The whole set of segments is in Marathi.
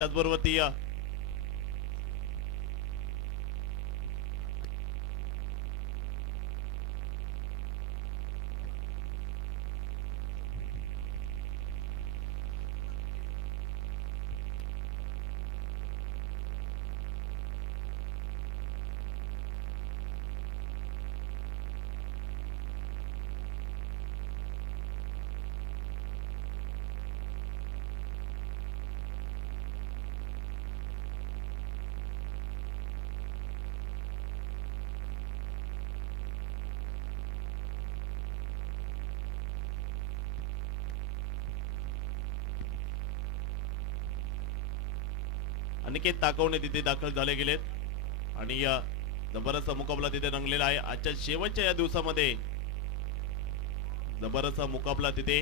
त्याचबरोबर ती अनिकेत ताकवणे तिथे दाखल झाले गेलेत आणि जबरदस्त मुकाबला तिथे रंगलेला आहे. आजच्या शेवटच्या या दिवसामध्ये जबरदस्त मुकाबला तिथे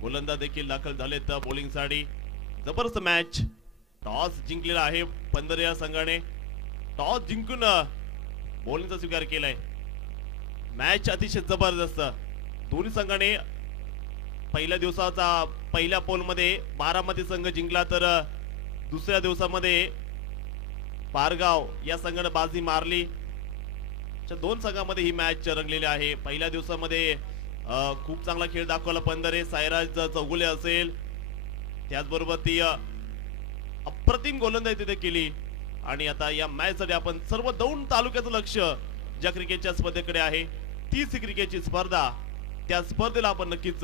गोलंदाज देखील दाखल झालेत बॉलिंगसाठी. जबरदस्त मॅच. टॉस जिंकलेला आहे पंधर या संघाने. टॉस जिंकून बॉलिंगचा स्वीकार केलाय. मॅच अतिशय जबरदस्त. दोन्ही संघाने पहिल्या दिवसाचा पहिल्या पोलमध्ये बारामती संघ जिंकला तर दुसऱ्या दिवसामध्ये पारगाव या संघाने बाजी मारली. दोन संघांमध्ये ही मॅच रंगलेली आहे. पहिल्या दिवसामध्ये खूप चांगला खेळ दाखवला पंधरे. सायराज चौगुले असेल, त्याचबरोबर ती अप्रतिम गोलंदाजी तिथे केली. आणि आता या मॅच साठी आपण सर्व दौंड तालुक्याचं लक्ष ज्या क्रिकेटच्या स्पर्धेकडे आहे, तीच क्रिकेटची स्पर्धा, त्या स्पर्धेला आपण नक्कीच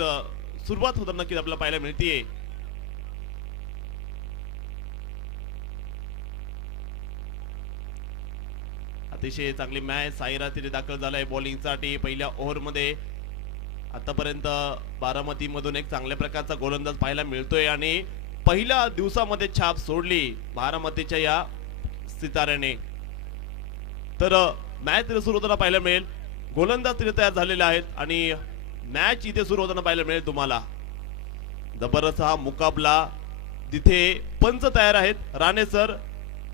सुरुवात होताना नक्कीच आपल्याला पाहायला मिळतीये. अतिशय चांगली मॅच. साईराज तिथे दाखल झालाय बॉलिंगसाठी. पहिल्या ओव्हरमध्ये आतापर्यंत बारामती मधून एक चांगल्या प्रकारचा गोलंदाज पाहायला मिळतोय आणि पहिल्या दिवसामध्ये छाप सोडली बारामतीच्या या सिताऱ्याने. तर मॅच तिथे सुरू होताना पाहायला मिळेल. गोलंदाज तिथे तयार झालेले आहेत आणि मॅच इथे सुरू होताना पाहायला मिळेल तुम्हाला. जबरदस्त हा मुकाबला. तिथे पंच तयार आहेत, राणे सर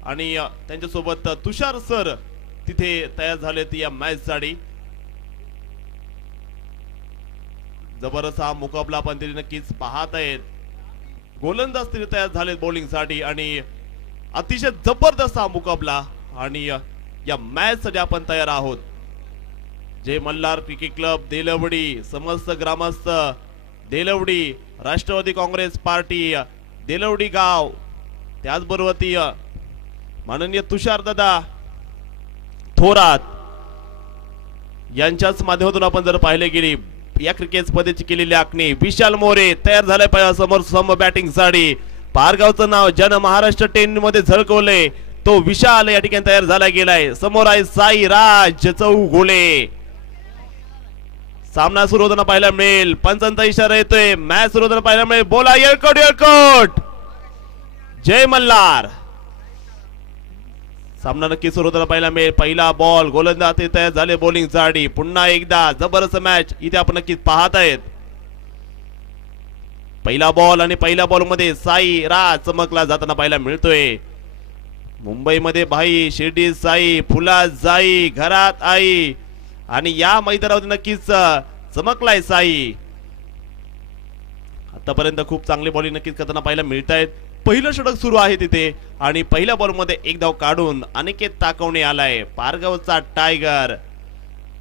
आणि त्यांच्यासोबत तुषार सर तिथे तयार झालेत या मॅच साठी. जबरदस्त हा मुकाबला आपण तिथे नक्कीच पाहत आहेत. गोलंदाज तिथे तयार झालेत बॉलिंग साठी आणि अतिशय जबरदस्त हा मुकाबला आणि या मॅच साठी आपण तयार आहोत. जय मल्हार क्रिकेट क्लब देलवडी, समस्त ग्रामस्थ देलवडी, राष्ट्रवादी काँग्रेस पार्टी देलवडी गाव, त्याचबरोबर ती माननीय तुषार दादा थोरात यांच्याच माध्यमातून आपण जर पाहिले गेली या क्रिकेट स्पर्धेची केलेली आखणी. विशाल मोरे तयार झालाय समोर सम बॅटिंग साठी. पारगावचं नाव जन महाराष्ट्र टेन मध्ये झळकवलंय तो विशाल या ठिकाणी तयार झाला गेलाय. समोर आहे साई राज चौगुले. सामना सुरू होताना पाहायला मिळेल. पंचांचा इशारा येतोय. मॅच सुरू होताना पाहायला मिळेल. बोला येळकोट येळकोट, जय मल्हार. सामना नक्की सुरू होताना पाहायला मिळेल. पहिला बॉल, गोलंदाज तयार झाले बॉलिंग साठी. पुन्हा एकदा जबरदस्त मॅच इथे आपण नक्कीच पाहत आहेत. पहिला बॉल आणि पहिल्या बॉल मध्ये साई राज चमकला जाताना पाहायला मिळतोय. मुंबईमध्ये भाई, शिर्डी साई, फुला जाई, घरात आई आणि या मैदानावर नक्कीच चमकलाय साई. आतापर्यंत खूप चांगली बॉलिंग नक्कीच करताना पाहायला मिळत आहेत. पहिलं षटक सुरू आहे तिथे आणि पहिल्या बॉल मध्ये एक धाव काढून अनिकेत ताकवणे आलाय. पारगावचा टायगर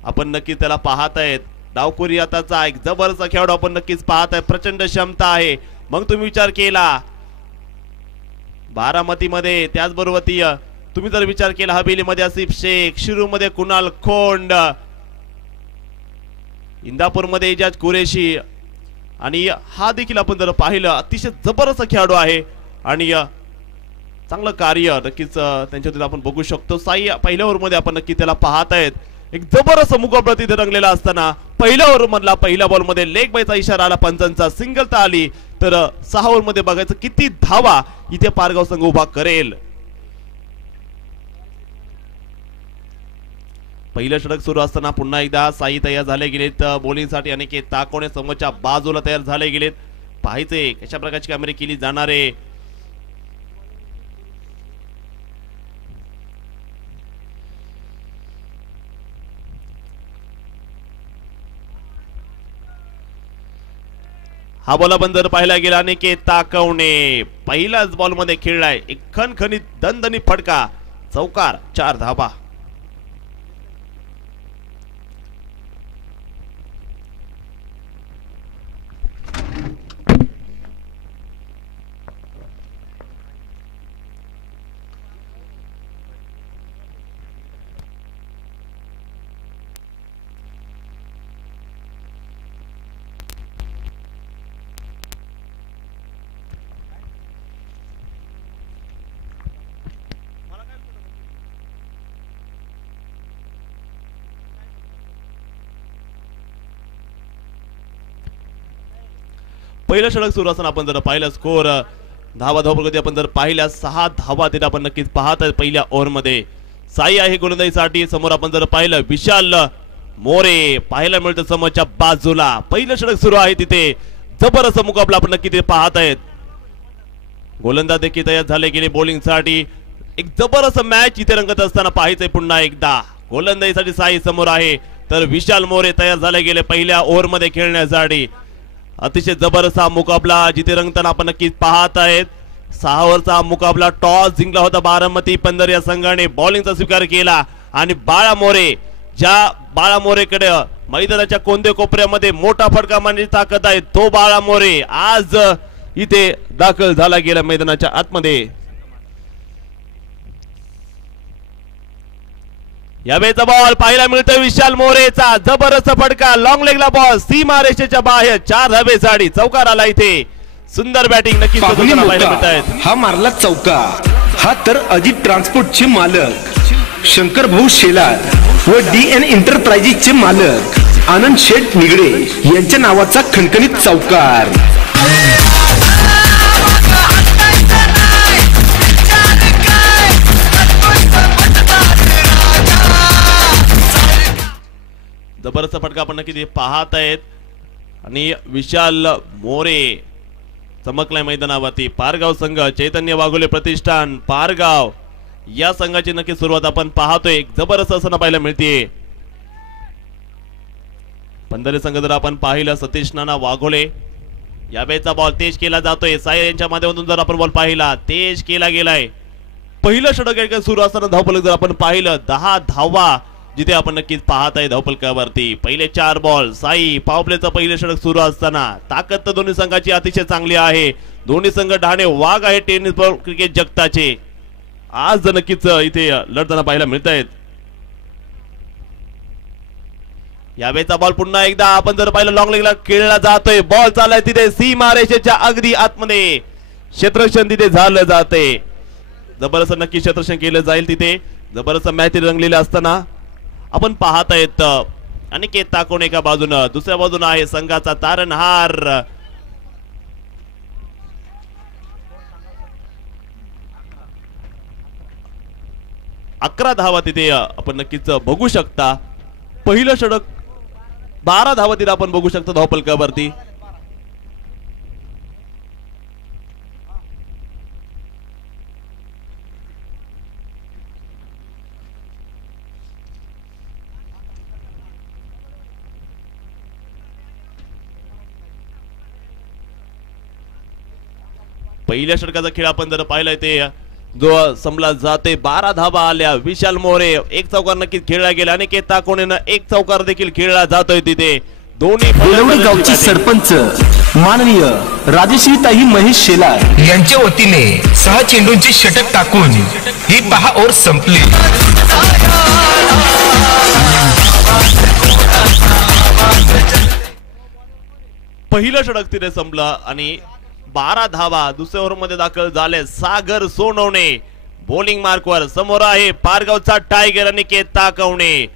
आपण नक्कीच त्याला पाहत आहेत. डावखुरी आताचा एक जबरदस्त खेळाडू आपण नक्कीच पाहत आहे. प्रचंड क्षमता आहे. मग तुम्ही विचार केला बारामती मध्ये, त्याचबरोबर ती तुम्ही जर विचार केला हवेलीमध्ये आसिफ शेख, शिरूर मध्ये कुणाल खोंड, इंदापूर मध्ये इजाज कुरेशी आणि हा देखील आपण जर पाहिलं अतिशय जबरदस्त खेळाडू आहे आणि चांगलं कार्य नक्कीच त्यांच्यातून आपण बघू शकतो. साई पहिल्या ओव्हर मध्ये आपण नक्की त्याला पाहत आहेत. एक जबरदस्त मुकाबला तिथे रंगलेला असताना पहिल्या ओव्हर मधला पहिल्या बॉल मध्ये लेग बायचा इशारा आला. पंचांचा सिंगलता आली तर 6 ओव्हर मध्ये बघायचं किती धावा इथे पारगाव संघ उभा करेल. पहिलं षटक सुरू असताना पुन्हा एकदा साई तयार झाले गेलेत बॉलिंग साठी. अनेक ताकोणे समोरच्या बाजूला तयार झाले गेलेत. पाहायचे कशा प्रकारची कामगिरी केली जाणार आहे. हा बॉल आपण जर पाहिला गेला अनिकेत ताकवणे पहिल्याच बॉल मध्ये खेळलाय एक खणखणीत दणदणीत फटका चौकार 4 धावा. पहिलं षटक सुरू असताना आपण जर पाहिलं स्कोर धावा धावपलगती आपण जर पाहिल्या 6 धावा तिथे आपण नक्कीच पाहत आहे पहिल्या ओव्हर मध्ये. साई आहे गोलंदाजीसाठी. समोर आपण जर पाहिलं विशाल मोरे पाहायला मिळतं समोरच्या बाजूला. पहिलं षटक सुरू आहे तिथे जबरदस्त मुकाबला आपण नक्की ते पाहत आहेत. गोलंदाज देखील तयार झाले गेले बॉलिंग साठी. एक जबरदस्त मॅच इथे रंगत असताना पाहायचंय पुन्हा एकदा. गोलंदाजीसाठी साई समोर आहे तर विशाल मोरे तयार झाले गेले पहिल्या ओव्हर मध्ये खेळण्यासाठी. अतिशय जबरदस्त मुकाबला जिथे रंगताना आपण नक्कीच पाहत आहेत. 6 ओव्हरचा मुकाबला टॉस जिंकला होता बारामती पंधर या संघाने बॉलिंगचा स्वीकार केला आणि बाळा मोरे ज्या बाळा मोरेकडे मैदानाच्या कोणत्या कोपऱ्यामध्ये मोठा फटका मारण्याची ताकद आहे तो बाळा मोरे आज इथे दाखल झाला गेला मैदानाच्या आतमध्ये. यावेळेचा बॉल पाहायला मिळतोय विशाल मोरेचा जबरदस्त फटका लॉंग लेगला बॉल सीमा रेषेच्या बाहेर 4 धावेसाठी चौकार आला इथे. सुंदर बॅटिंग नक्कीच पाहायला मिळत आहेत. हा मारला चौकार. हा तर अजित ट्रान्सपोर्टचे मालक शंकर भाऊ शेलार व DN एंटरप्राइजेसचे मालक आनंद शेठ निगडे यांच्या नावाचा खणखणीत चौकार. जबरदस्त फटका आपण नक्की पाहत आहेत आणि विशाल मोरे चमकलाय मैदानावरती. पारगाव संघ चैतन्य वाघोले प्रतिष्ठान पारगाव या संघाची नक्की सुरुवात आपण पाहतोय. जबरदस्त असं पाहायला मिळते. पंधरे संघ जर आपण पाहिलं सतीश नाना वाघोले यावेळेचा बॉल तेज केला जातोय. साई यांच्या माध्यमातून जर आपण बॉल पाहिला तेज केला गेलाय. पहिलं षटक सुरू असताना धावफलक जर आपण पाहिलं 10 धावा जिथे आपण नक्कीच पाहत आहे धावफलकावरती. पहिले 4 बॉल साई पावप्लेचं पहिलं षटक सुरू असताना ताकद तर दोन्ही संघाची अतिशय चांगली आहे. दोन्ही संघ ढाणे वाघ आहे टेनिस बॉल क्रिकेट जगताचे. आज नक्कीच इथे लढताना पाहायला मिळत आहेत. यावेळेचा बॉल पुन्हा एकदा आपण जर पाहिलं लॉंग लेगला खेळला जातोय. बॉल चाललाय तिथे सीमा रेषेच्या अगदी आतमध्ये क्षेत्ररक्षण तिथे झालं जाते. जबरदस्त नक्की क्षेत्ररक्षण केलं जाईल तिथे. जबरदस्त मॅच रंगलेलं असताना आपण पाहत आहेत. अनिकेत ताकोण एका बाजूनं दुसऱ्या बाजूनं आहे संघाचा तारणहार अकरा धावा तिथे आपण नक्कीच बघू शकता. पहिलं षटक 12 धावा तिथे आपण बघू शकता धावफलकावरती. पहिल्या षटकाचा खेळ आपण जर पाहिलाय ते जो संपला जाते 12 धावा आल्या. विशाल मोरे एक चौकार नक्कीच खेळला गेला. अनिकेत ताकोणेनं एक चौकार देखील खेळला जातोय तिथे. दोन्ही गावचे सरपंच माननीय राजश्रीताई महेश शेलार यांच्या वतीने 6 चेंडूंचे षटक टाकून ही 10 ओव्हर संपली. पहिलं षटक तिथे संपलं आणि 12 धावा दुसऱ्या ओव्हर मध्ये दाखल झाले. सागर सोनवणे बॉलिंग मार्कवर. समोर आहे पारगावचा टायगर अनिकेत ताकवणे.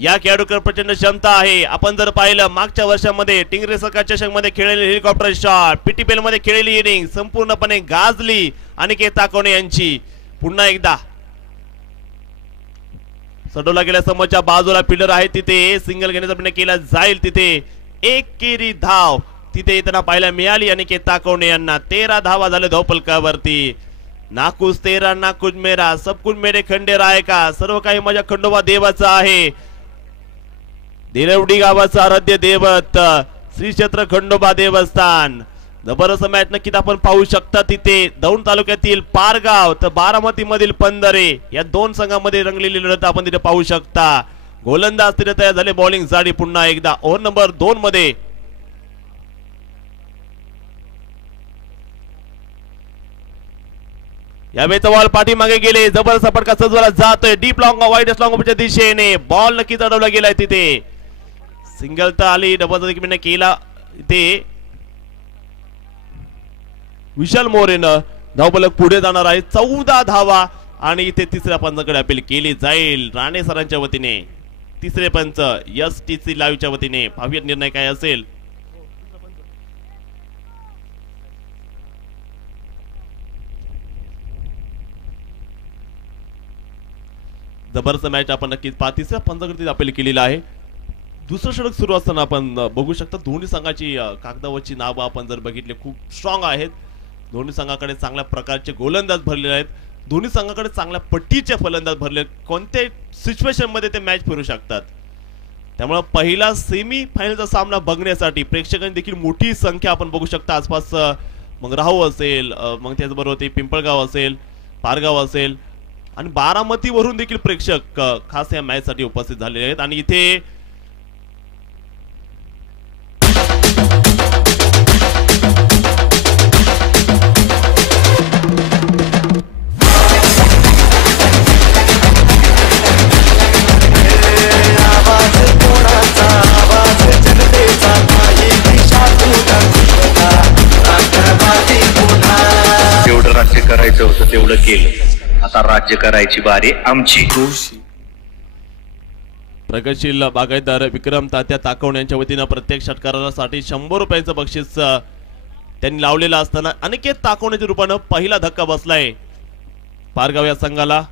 या खेळाडूकडे प्रचंड क्षमता आहे. आपण जर पाहिलं मागच्या वर्षामध्ये टिंगरे सरकार चषक मध्ये खेळलेले हेलिकॉप्टर शॉट पीटीपीएल मध्ये खेळलेली इनिंग संपूर्णपणे गाजली अनिकेत ताकवणे यांची. पुन्हा एकदा सडोला गेल्या समोरच्या बाजूला फिल्डर आहे तिथे सिंगल घेण्याचा प्रयत्न केला जाईल. तिथे एक केरी धाव तिथे येताना पाहायला मिळाली अनिकेत ताकवणे यांना. 13 धावा झाले धावफलकावरती. नाकुस 13 नाकुस मेरा सब कुछ मेरे खंडेर आहे का. सर्व काही माझ्या खंडोबा देवाचा आहे. देरवडी गावाचा आराध्य देवत श्री क्षेत्र खंडोबा देवस्थान. जबरदस्त मॅच नक्कीच आपण पाहू शकता तिथे. दौंड तालुक्यातील पारगाव तर बारामती मधील पंधरे या दोन संघांमध्ये रंगलेली लढत आपण तिथे पाहू शकता. गोलंदाज तिथे तयार झाले बॉलिंग साठी पुन्हा एकदा ओव्हर नंबर 2 मध्ये. यावेळेचा बॉल पाठीमागे गेले. जबरदस्त फटका सजवाला जातोय डीप लॉंग वाईड लॉंगच्या दिशेने. बॉल नक्कीच अडवला गेलाय तिथे. सिंगल तर आली. डबल देखील केला ते विशाल मोरेनं. धावफलक पुढे जाणार आहे. 14 धावा आणि इथे तिसऱ्या पंचाकडे अपील केली जाईल राणे सरांच्या वतीने. तिसरे पंच STC लाईव्हच्या वतीने. पाहूया निर्णय काय असेल. जबरदस्त मॅच आपण नक्कीच तिसऱ्या पंचाकडे अपील केलेला आहे. दुसरं षटक सुरू असताना आपण बघू शकता दोन्ही संघाची कागदावरची नावं आपण जर बघितले खूप स्ट्रॉंग आहेत. दोन्ही संघाकडे चांगल्या प्रकारचे गोलंदाज भरलेले आहेत. दोन्ही संघाकडे चांगल्या पट्टीचे फलंदाज भरले. कोणत्याही सिच्युएशन मध्ये ते मॅच फिरू शकतात. त्यामुळे पहिला सेमी फायनलचा सामना बघण्यासाठी प्रेक्षकांची देखील मोठी संख्या आपण बघू शकता. आसपास मग राहू असेल, मग त्याचबरोबर ते पिंपळगाव असेल, पारगाव असेल आणि बारामती वरून देखील प्रेक्षक खास या मॅच साठी उपस्थित झालेले आहेत. आणि इथे जेवढं राज्य करायचं होतं तेवढं केलं. आता राज्य करायची बारी आमची. प्रगतशील बागायतदार विक्रम तात्या ताकवणे यांच्या वतीनं प्रत्येक षटकारासाठी 100 रुपयाचं बक्षीस त्यांनी लावलेलं असताना अनिकेत ताकवण्याच्या रूपानं पहिला धक्का बसलाय पारगाव या संघाला.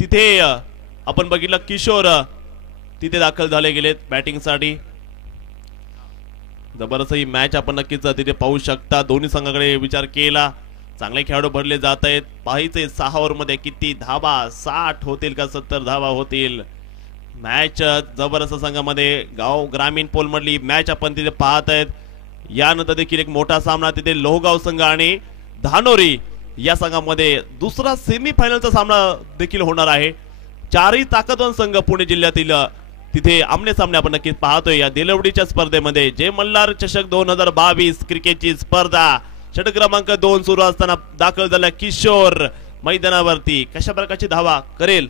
तिथे आपण बघितलं किशोर तिथे दाखल झाले गेलेत बॅटिंग साठी. जबरदस्त ही मॅच आपण नक्कीच तिथे पाहू शकता. दोन्ही संघाकडे विचार केला. चांगले खेळाडू भरले जात आहेत. पाहायचे 6 ओव्हर मध्ये किती धावा, 60 होतील का 70 धावा होतील. मॅच जबरदस्त संघामध्ये गाव ग्रामीण पोल मधली मॅच आपण तिथे पाहत आहेत. यानंतर देखील एक मोठा सामना तिथे लोहगाव संघ आणि धानोरी या संघामध्ये दुसरा सेमी फायनलचा सामना देखील होणार आहे. चारही ताकदवान संघ पुणे जिल्ह्यातील तिथे आमने सामने आपण नक्कीच पाहतोय. या देलवडीच्या स्पर्धेमध्ये जय मल्हार चषक 2022 क्रिकेटची स्पर्धा षटक क्रमांक 2 सुरू असताना दाखल झाला किशोर मैदानावरती. कशा प्रकारची धावा करेल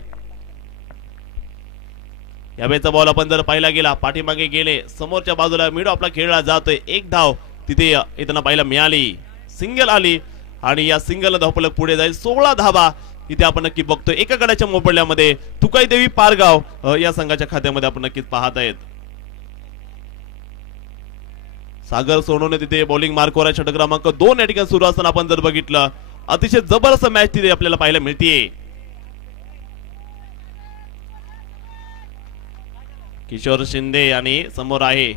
यावेळेचा बॉल आपण जर पाहिला गेला पाठीमागे गेले. समोरच्या बाजूला मिड ऑफला खेळला जातोय. एक धाव तिथे येताना पाहायला मिळाली. सिंगल आली आणि या सिंगल धावफलक पुढे जाईल. 16 धावा इथे आपण नक्की बघतोय. एका गडाच्या मोबदल्यामध्ये तुकाई देवी पारगाव या संघाच्या खात्यामध्ये आपण नक्कीच पाहत आहेत. सागर सोनोने तिथे बॉलिंग मार्कवर आहे. षटक क्रमांक 2 या ठिकाणी सुरू असताना आपण जर बघितलं अतिशय जबरदस्त मॅच तिथे आपल्याला पाहायला मिळते. किशोर शिंदे आणि समोर आहे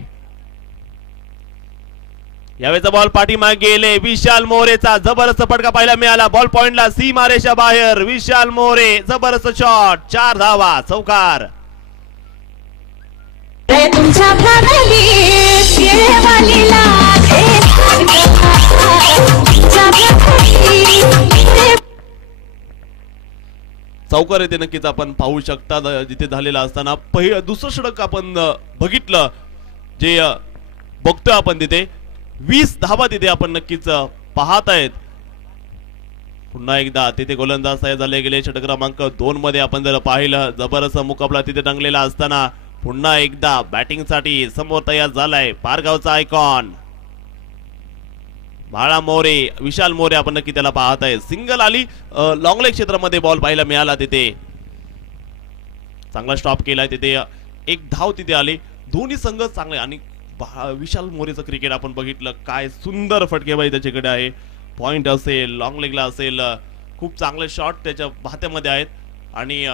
यावेळेचा बॉल पाठीमागे गेले. विशाल मोरेचा जबरदस्त फटका पाहायला मिळाला. बॉल पॉइंटला सीमारेषा बाहेर. विशाल मोरे जबरदस्त शॉट. 4 धावा चौकार. चौकार येथे नक्कीच आपण पाहू शकता जिथे झालेला असताना दुसरं षटक आपण बघितलं जे बघतोय आपण तिथे 20 धावा तिथे आपण नक्कीच पाहत आहेत. पुन्हा एकदा तिथे गोलंदाज तयार झाले गेले. षटक क्रमांक 2 मध्ये आपण जर पाहिलं जबरदस्त मुकाबला तिथे रंगलेला असताना पुन्हा एकदा बॅटिंग साठी समोर तयार झालाय पारगावचा आयकॉन बाळा मोरे. विशाल मोरे आपण नक्की त्याला पाहत आहे. सिंगल आली. लॉंग लेग क्षेत्रामध्ये बॉल पाहायला मिळाला. तिथे चांगला स्टॉप केलाय. तिथे एक धाव तिथे आली. दोन्ही संघ चांगले आणि विशाल मोरेचं क्रिकेट आपण बघितलं काय सुंदर फटकेबाजी त्याच्याकडे आहे. पॉइंट असेल लॉंग लेगला असेल खूप चांगले शॉट त्याच्या भात्यामध्ये आहेत आणि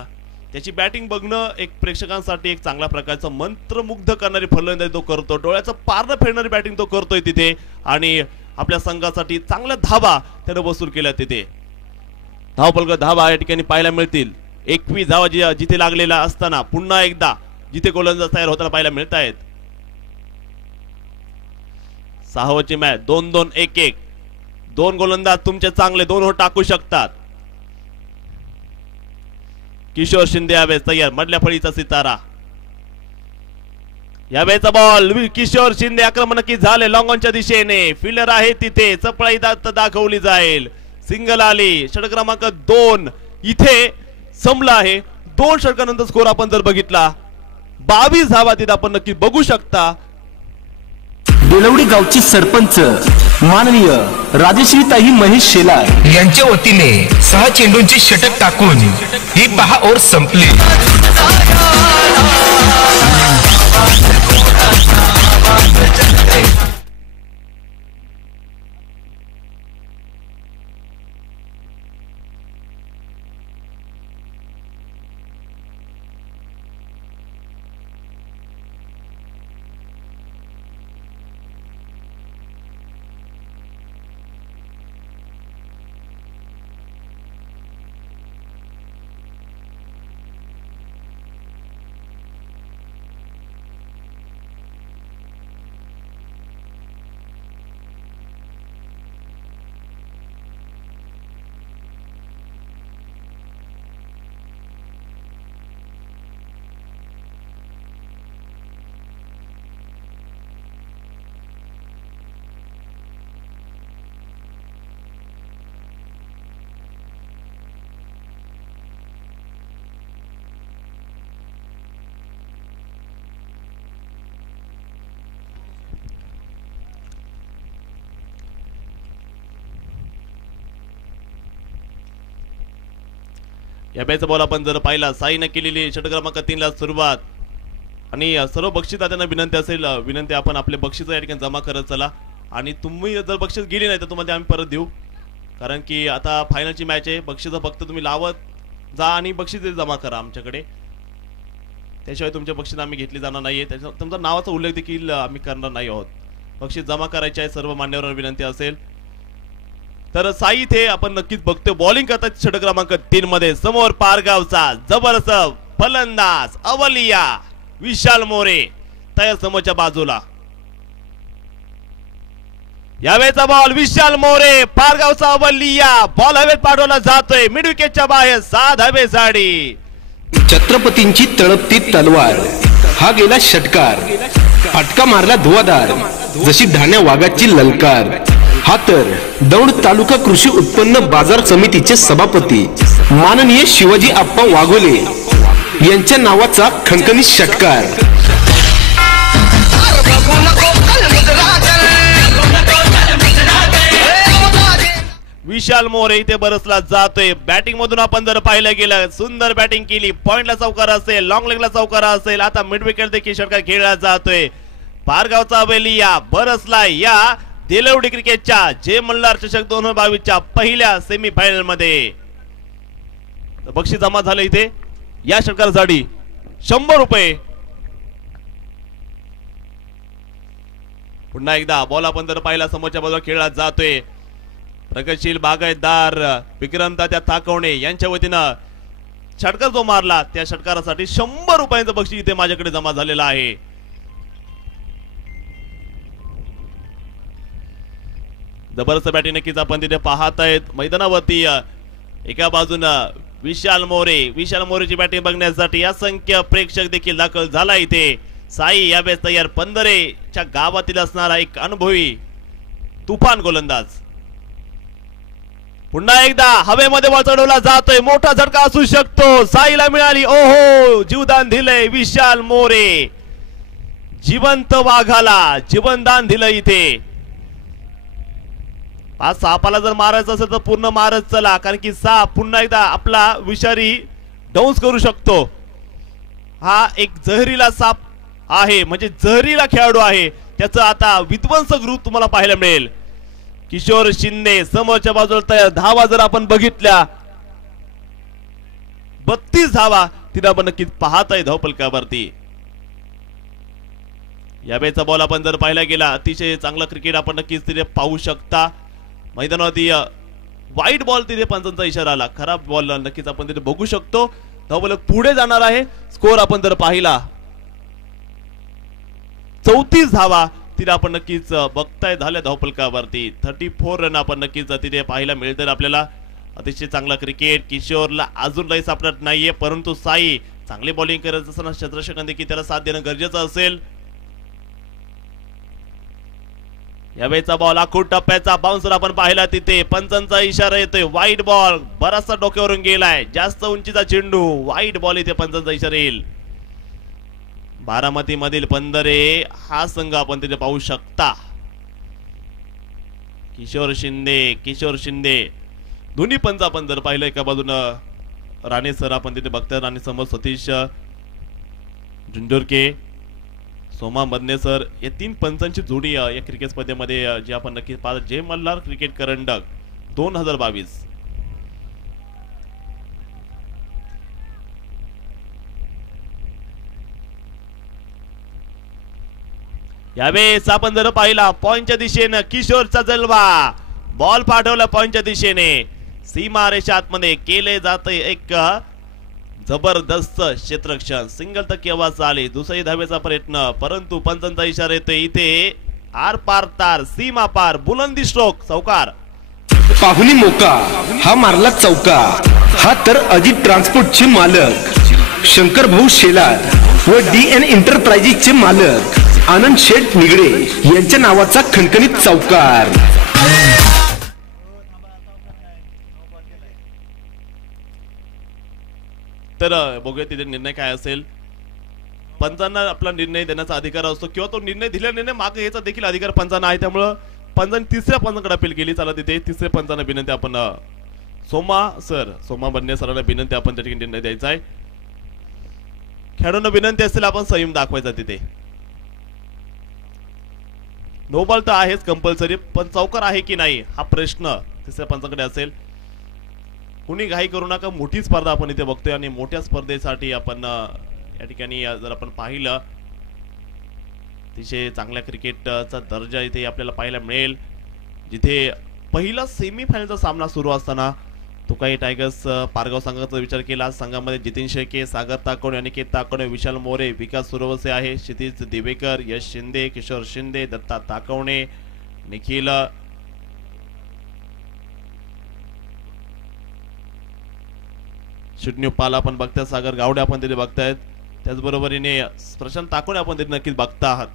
त्याची बॅटिंग बघणं एक प्रेक्षकांसाठी एक चांगल्या प्रकारचं मंत्रमुग्ध करणारी फलंदाजी तो करतो. डोळ्याचं पारणं फेडणारी बॅटिंग तो करतोय तिथे आणि आपल्या संघासाठी चांगल्या धाबा त्याने वसूल केल्या तिथे. धावफलक धाबा या ठिकाणी पाहायला मिळतील. 21 धावा जिथे लागलेला असताना पुन्हा एकदा जिथे गोलंदाज तयार होताना पाहायला मिळत आहेत. 6वी मॅच 2-2-1-1. 2 गोलंदाज तुमचे चांगले 2 हो टाकू शकतात. किशोर शिंदे यावेळेस तयार, मधल्या फळीचा सितारा. यावेळेचा बॉल किशोर शिंदे आक्रमणकी झाले लॉंग ऑनच्या दिशेने. फिल्डर आहे तिथे, चपळाई दाखवली जाईल. सिंगल आली. षटक क्रमांक 2 इथे संपला आहे. 2 षटकानंतर स्कोर आपण जर बघितला 22 धावा तिथे आपण नक्की बघू शकता. बेलवडी गावची सरपंच माननीय राजश्रीताई महेश शेलार यांच्या वतीने 6 चेंडूंची षटक टाकून ही 10 ओव्हर संपली. या बॅचचा बॉल आपण जर पाहिला साईने केलेली षटक क्रमांक 3 ला सुरुवात. आणि सर्व बक्षीसदारांना विनंती असेल, विनंती आपण आपले बक्षीस या ठिकाणी जमा करत चला. आणि तुम्ही जर बक्षीस गेली नाही तर तुम्हाला आम्ही परत देऊ, कारण की आता फायनलची मॅच आहे. बक्षीस फक्त तुम्ही लावत जा आणि बक्षीस जमा करा आमच्याकडे, त्याशिवाय तुमचे बक्षीस आम्ही घेतली जाणार नाहीये. तुमचा नावाचा उल्लेख देखील आम्ही करणार नाही आहोत. बक्षीस जमा करायचे आहे, सर्व मान्यवरांना विनंती असेल. तर साई इथे आपण नक्कीच बघतोय बॉलिंग करतात षटक क्रमांक 3 मध्ये. समोर पारगावचा जबरदस्त फलंदाज अवलिया विशाल मोरे तयार समोरच्या बाजूला. यावेळेचा बॉल विशाल मोरे, पारगावचा अवलिया. बॉल हवेत पाठवला जातोय मिड विकेटच्या बाहेर. 7 धावेसाठी छत्रपतींची तळपती तलवार हा गेला षटकार. फटका मारला धुवाधार जशी धान्या वाघाची ललकार. हा तर दौंड तालुका कृषी उत्पन्न बाजार समितीचे सभापती माननीय शिवाजी आप्पा वाघोले यांच्या नावाचा खणखणीत षटकार. विशाल मोरे इथे बरसला जातोय. बॅटिंग मधून आपण जर पाहिलं गेलं सुंदर बॅटिंग केली. पॉइंटला चौकार असेल, लॉंग लेगला चौकार असेल. आता मिड विकेट देखील षटकार खेळला जातोय. पारगावचा अवेलिया बरसला या देलवडी क्रिकेटच्या जे मल्हार चषक 2022च्या पहिल्या सेमी फायनल मध्ये. बक्षीस जमा झालं इथे या षटकारासाठी 100 रुपये. पुन्हा एकदा बॉल आपण जर पाहिला समोरच्या बाजूला खेळला जातोय. प्रगतशील बागायतदार विक्रमदादा ताकवणे यांच्या वतीनं षटकार जो मारला त्या षटकारासाठी 100 रुपयांचं बक्षीस इथे माझ्याकडे जमा झालेलं आहे. जबरदस्त बॅटिंग नक्कीच आपण तिथे पाहत आहेत मैदानावरती. एका बाजूनं विशाल मोरेची बॅटिंग बघण्यासाठी असंख्य प्रेक्षक देखील दाखल झाला इथे. साई यावेळेस तयार. पंधरेच्या गावातील असणारा एक अनुभवी तुफान गोलंदाज. पुन्हा एकदा हवेमध्ये बॉल चढवला जातोय. मोठा झटका असू शकतो. साईला मिळाली. ओहो, जीवदान दिलंय विशाल मोरे. जिवंत वाघाला जीवनदान दिलं इथे. आज सापाला जर मारायचं असेल तर पूर्ण मारत चला, कारण की साप पुन्हा एकदा आपला विषारी डाऊन्स करू शकतो. हा एक जहरीला साप आहे, म्हणजे जहरीला खेळाडू आहे. त्याचं आता विध्वंसक रूप तुम्हाला पाहायला मिळेल. किशोर शिंदे समोरच्या बाजूला तयार. धावा जर आपण बघितल्या 32 धावा तिथे आपण नक्कीच पाहत आहे धावफलकावरती. यावेळेचा बॉल आपण जर पाहायला गेला अतिशय चांगला क्रिकेट आपण नक्कीच तिथे पाहू शकता. मैदानावरती वाईट बॉल तिथे पंचांचा इशारा आला. खराब बॉल नक्कीच आपण तिथे बघू शकतो. धावफलक पुढे जाणार आहे. स्कोर आपण जर पाहिला 34 धावा तिथे आपण नक्कीच बघताय झाल्या धावफलकावरती. 34 रन आपण नक्कीच तिथे पाहायला मिळतात आपल्याला. अतिशय चांगला क्रिकेट. किशोरला अजून काही सापडत नाहीये, परंतु साई चांगली बॉलिंग करत असताना क्षेत्ररक्षकांनी देखील त्याला साथ देणं गरजेचं असेल. यावेळेचा बॉल आखूड टप्प्याचा बाउन्सर आपण पाहिला तिथे पंचांचा इशारा येतोय. वाईट बॉल बराचसा डोक्यावरून गेलाय. जास्त उंचीचा चेंडू. वाईट बॉल इथे पंचांचा इशारा येईल. बारामती मधील पंधरे हा संघ आपण तिथे पाहू शकता. किशोर शिंदे दोन्ही पंच आपण जर पाहिलं एका बाजूनं राणे सर आपण तिथे बघताय. राणे समोर सतीश जुंजोरके, सोमा मदने सर या 3 पंचांची जोडी या क्रिकेट स्पर्धेमध्ये जी आपण नक्की पाहतो. जय मल्हार क्रिकेट करंडक 2022. यावेळेस आपण जर पाहिला पॉइंटच्या दिशेने किशोरचा जलवा. बॉल पाठवला पॉइंटच्या दिशेने. सीमा रेषा आतमध्ये केले जाते एक जबरदस्त क्षेत्ररक्षण. सिंगल तर केव्हाच आले. दुसरी धावेचा प्रयत्न, परंतु पंचांचा इशारा येतोय इथे. आर पार तार सीमा पार. बुलंदी स्ट्रोक चौकार. पाहुणी मोका हा मारला चौकार. हा तर अजित ट्रान्सपोर्टचे मालक शंकर भाऊ शेलार व DN एंटरप्राइजेसचे मालक आनंद शेठ निगडे यांच्या नावाचा खणखणीत चौकार. तर बघूया तिथे निर्णय काय असेल. पंचांना आपला निर्णय देण्याचा अधिकार असतो किंवा तो निर्णय दिलेला निर्णय मागे घ्यायचा देखील अधिकार पंचांना आहे. त्यामुळं पंचांनी तिसऱ्या पंचांकडे अपील केली. चला तिथे तिसऱ्या पंचांना विनंती आपण सोमा बन्ने सरांना विनंती आपण त्या ठिकाणी निर्णय द्यायचा आहे. खेळाडूंना विनंती असेल आपण संयम दाखवायचा तिथे. नो बॉल तर आहेच कंपल्सरी, पण चौकार आहे की नाही हा प्रश्न तिसऱ्या पंचांकडे असेल. कुणी घाई करू नका. मोठी स्पर्धा आपण इथे बघतोय आणि मोठ्या स्पर्धेसाठी आपण या ठिकाणी जर आपण पाहिलं अतिशय चांगल्या क्रिकेटचा दर्जा इथे आपल्याला पाहायला मिळेल. जिथे पहिला सेमीफायनलचा सामना सुरू असताना तो काही टायगर्स पारगाव संघाचा विचार केला. संघामध्ये जितीन शेळके, सागर ताकोणे, अनिकेत ताकोणे, विशाल मोरे, विकास सुरवसे आहे, क्षितिज दिवेकर, यश शिंदे, किशोर शिंदे, दत्ता ताकवणे, निखिल पाल आपण बघताय, सागर गावडे आपण तिथे बघतायत. त्याचबरोबरीने प्रशांत ताकोणे आपण तिथे नक्कीच बघता आहात.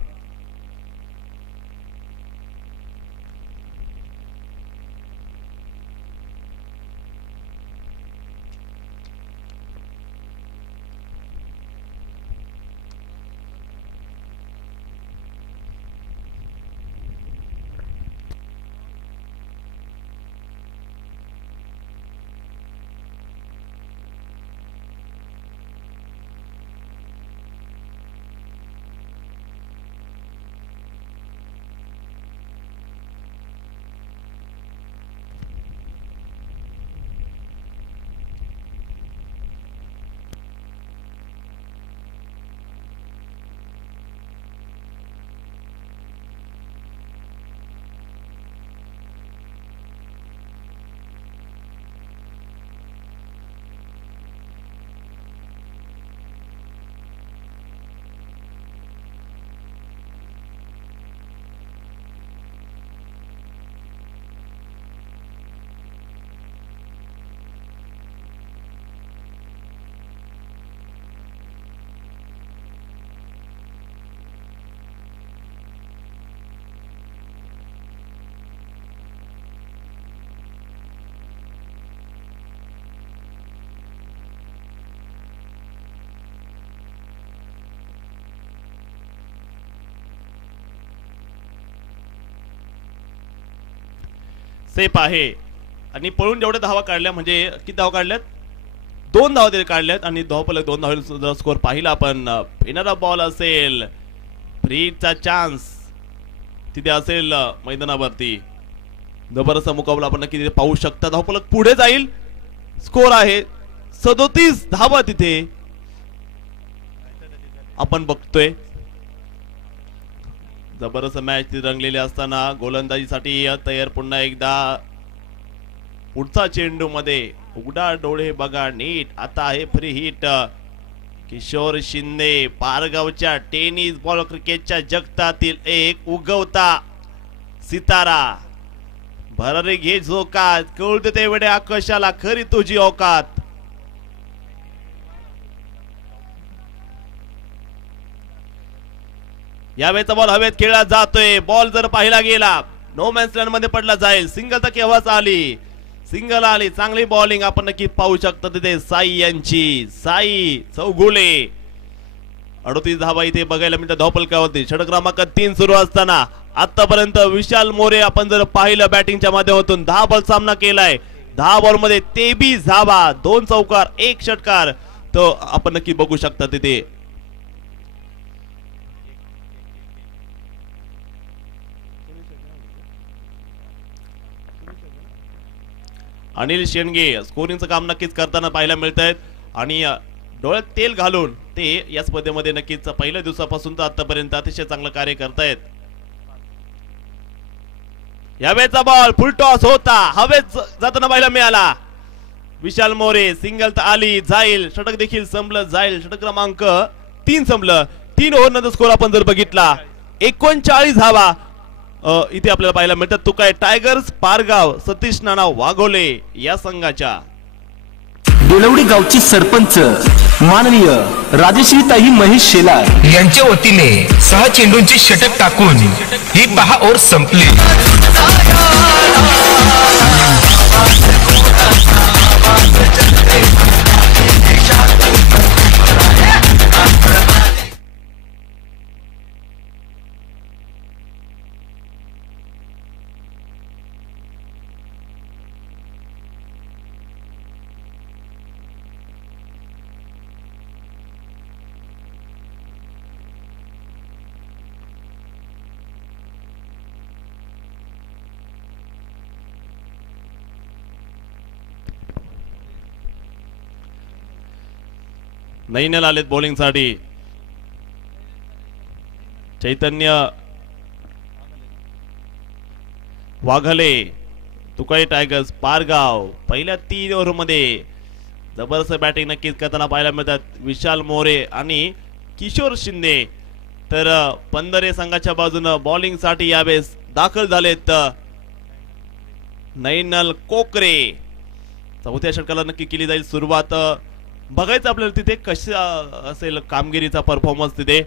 सेफ आहे आणि पळून जेवढे धावा काढल्या म्हणजे किती धावा काढल्यात 2 धावा तरी काढल्यात आणि धावफलक 2 धावांचा स्कोर पाहिला आपण. येणारा बॉल असेल फ्रीचा चान्स तिथे असेल मैदानावरती. जबरदस्त मुकाबला आपण नक्की तिथे पाहू शकता. धावफलक पुढे जाईल. स्कोर आहे 37 धावा तिथे आपण बघतोय. जबरदस्त मॅच रंगलेली असताना गोलंदाजीसाठी तयार पुन्हा एकदा पुढचा चेंडू मध्ये उघडा डोळे बघा नीट. आता आहे फ्री हिट. किशोर शिंदे पारगावच्या टेनिस बॉल क्रिकेटच्या जगतातील एक उगवता सितारा. भरारी घे झोकात कळते तेवढे आकाशाला खरी तुझी औकात. यावेळेचा बॉल हवेत खेळला जातोय. बॉल जर पाहिला गेला नो मॅन्स लँड मध्ये पडला जाईल. सिंगल तर केव्हाच आली. सिंगल आली. चांगली बॉलिंग आपण नक्की पाहू शकता तिथे साई यांची. साई चौगुले 38 धावा इथे बघायला मिळतात धावफलकावरती. षटक क्रमांक 3 सुरू असताना आतापर्यंत विशाल मोरे आपण जर पाहिलं बॅटिंगच्या माध्यमातून 10 बॉल सामना केलाय. 10 बॉल मध्ये 23 धावा, 2 चौकार, 1 षटकार तो आपण नक्की बघू शकता तिथे. अनिल शेंडगे स्कोरिंगचं काम नक्कीच करताना पाहायला मिळत आहेत आणि डोळ्यात तेल घालून ते या स्पर्धेमध्ये नक्कीच पहिल्या दिवसापासून तर आतापर्यंत अतिशय चांगलं कार्य करतायत. यावेळेचा बॉल फुल टॉस होता. हवेत जाताना पाहायला मिळाला. विशाल मोरे सिंगल तर आली जाईल. षटक देखील संपलं जाईल. षटक क्रमांक 3 संपलं. 3 ओव्हर नंतर स्कोर आपण जर बघितला 39 धावा इथे आपल्याला पाहायला मिळतात. तुकाय टायगर्स पारगाव सतीश नाना वाघोले या संघाच्या. बेलवडी गावची सरपंच माननीय राजश्रीताई महेश शेलार यांच्या वतीने 6 चेंडूंची षटक टाकून ही 10 ओव्हर संपली. नैनल आलेत बॉलिंग साठी. चैतन्य वाघले तुकाई टायगर्स पारगाव. पहिल्या 3 ओव्हर मध्ये जबरदस्त बॅटिंग नक्कीच करताना पाहायला मिळतात विशाल मोरे आणि किशोर शिंदे. तर पंधरे संघाच्या बाजूने बॉलिंग साठी यावेळेस दाखल झालेत नैनल कोकरे. चौथ्या षटकाला नक्की केली जाईल सुरुवात. बघायचं आपल्याला तिथे कशा असेल कामगिरीचा परफॉर्मन्स. तिथे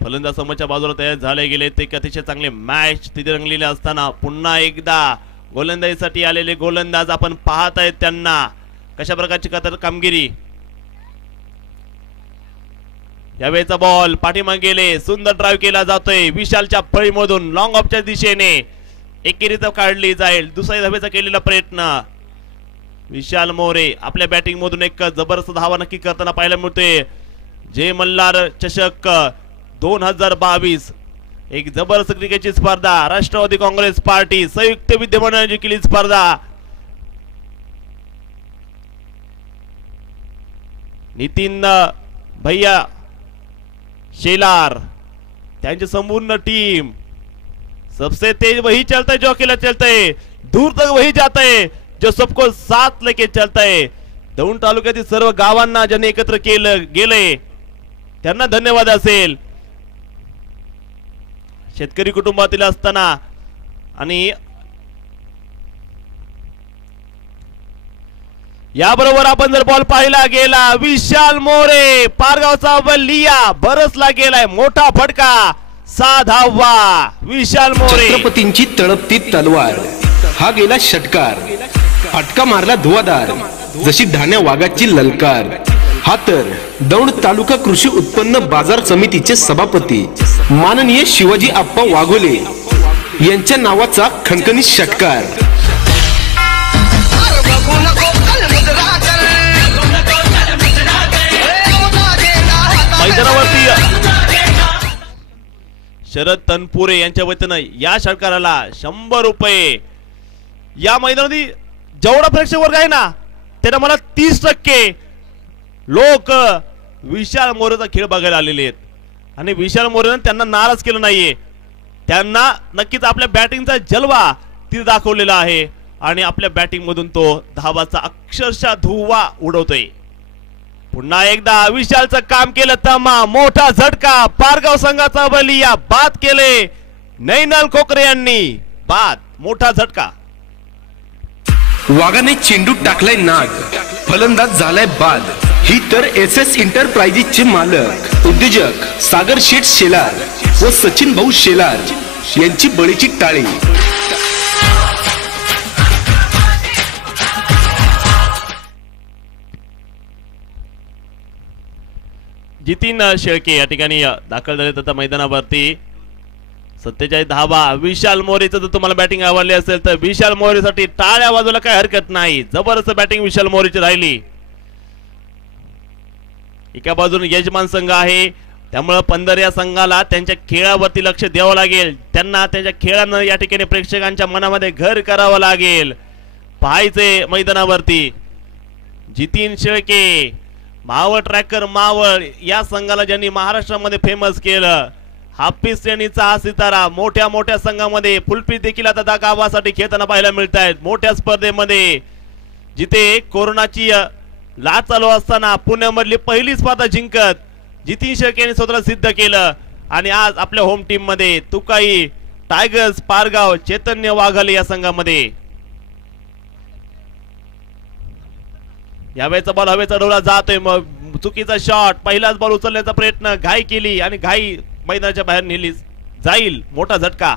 फलंदाज समोरच्या बाजूला तयार झाले गेले. ते अतिशय चांगले मॅच तिथे रंगलेले असताना पुन्हा एकदा गोलंदाजीसाठी आलेले गोलंदाज आपण पाहत आहेत त्यांना कशा प्रकारची कामगिरी. यावेळेचा बॉल पाठीमागे गेले. सुंदर ड्राईव्ह केला जातोय विशालच्या फळीमधून लॉंग ऑफच्या दिशेने. एकेरीचा काढली जाईल. दुसऱ्या धावेचा केलेला प्रयत्न. विशाल मोरे आपल्या बॅटिंग मधून एक जबरदस्त धावा नक्की करताना पाहायला मिळते. जय मल्हार चषक 2022 एक जबरदस्त क्रिकेटची स्पर्धा. राष्ट्रवादी काँग्रेस पार्टी संयुक्त विद्यमानाने केली स्पर्धा. नितीन भैया शेलार त्यांची संपूर्ण टीम. सबसे तेज वही चलता है जो अकेला चलता है. दूर तक वही जाता है जो सबको साथ लेके चलता है. दौंड तालुक्यातील सर्व गावांना ज्यांनी एकत्र केलं गेले त्यांना धन्यवाद असेल. शेतकरी कुटुंबातील असताना आणि याबरोबर आपण जर बॉल पाहिला गेला विशाल मोरे पारगावचा बल्लिया बरसला गेलाय. मोठा फटका 6 धावा विशाल मोरे. छत्रपतींची तळपती तलवार हा गेला षटकार. फटका मारला धुवाधार जशी ढाण्या वाघाची ललकार. हा तर दौंड तालुका कृषी उत्पन्न बाजार समितीचे सभापती माननीय शिवाजी आप्पा वाघोले यांच्या नावाचा खणखणीत षटकार. मैदानावरती शरद तनपुरे यांच्या वतीनं या षटकाराला 100 रुपये. या मैदानामध्ये जेवढा प्रेक्षक वर्ग आहे ना त्याला मला 30% लोक विशाल मोरेचा खेळ बघायला आलेले आहेत आणि विशाल मोरेनं त्यांना नाराज केलं नाहीये. त्यांना नक्कीच आपल्या बॅटिंगचा जलवा ती दाखवलेला आहे आणि आपल्या बॅटिंग मधून तो धावाचा अक्षरशः धुवा उडवतोय. पुन्हा एकदा विशालचं काम केलं तमा, मोठा झटका, पारगाव संघाचा बलिया बाद केले नैनल कोकरे यांनी, बाद, मोठा झटका. वाघाने चेंडू टाकलाय नाग, फलंदाज झालाय बाद. ही तर SS एंटरप्राइजेसचे मालक उद्योजक सागर शेठ शेलार व सचिन भाऊ शेलार यांची बळीची टाळी. जितीन शेळके या ठिकाणी दाखल झाले आता मैदानावरती. 47 धावा. विशाल मोरेचं जर तुम्हाला बॅटिंग आवडली असेल तर विशाल मोरेसाठी टाळ्या वाजवायला काही हरकत नाही. जबरदस्त बॅटिंग विशाल मोरेची राहिली. एका बाजूने यजमान संघ आहे त्यामुळे पंधर या संघाला त्यांच्या खेळावरती लक्ष द्यावं लागेल. त्यांना त्यांच्या खेळानं या ठिकाणी प्रेक्षकांच्या मनामध्ये घर करावं लागेल. पाहायचे मैदानावरती जितीन शेळके, मावळ ट्रॅकर मावळ या संघाला ज्यांनी महाराष्ट्रामध्ये फेमस केलं. हाफिज श्रेणीचा हा सितारा मोठ्या मोठ्या संघामध्ये फुलपीत देखील आता गावासाठी खेळताना पाहायला मिळत आहेत. मोठ्या स्पर्धेमध्ये जिथे कोरोनाची लाट चालू असताना पुण्यामधली पहिली स्पर्धा जिंकत जितीन शेळके यांनी स्वतःला सिद्ध केलं आणि आज आपल्या होम टीम मध्ये तुकाई टायगर्स पारगाव चैतन्य वाघाले या संघामध्ये. यावेळेचा बॉल हवेचा डोला जातोय, मग चुकीचा शॉट, पहिलाच बॉल उचलण्याचा प्रयत्न, घाई केली आणि घाई मैदानाच्या बाहेर नेली जाईल. मोठा झटका.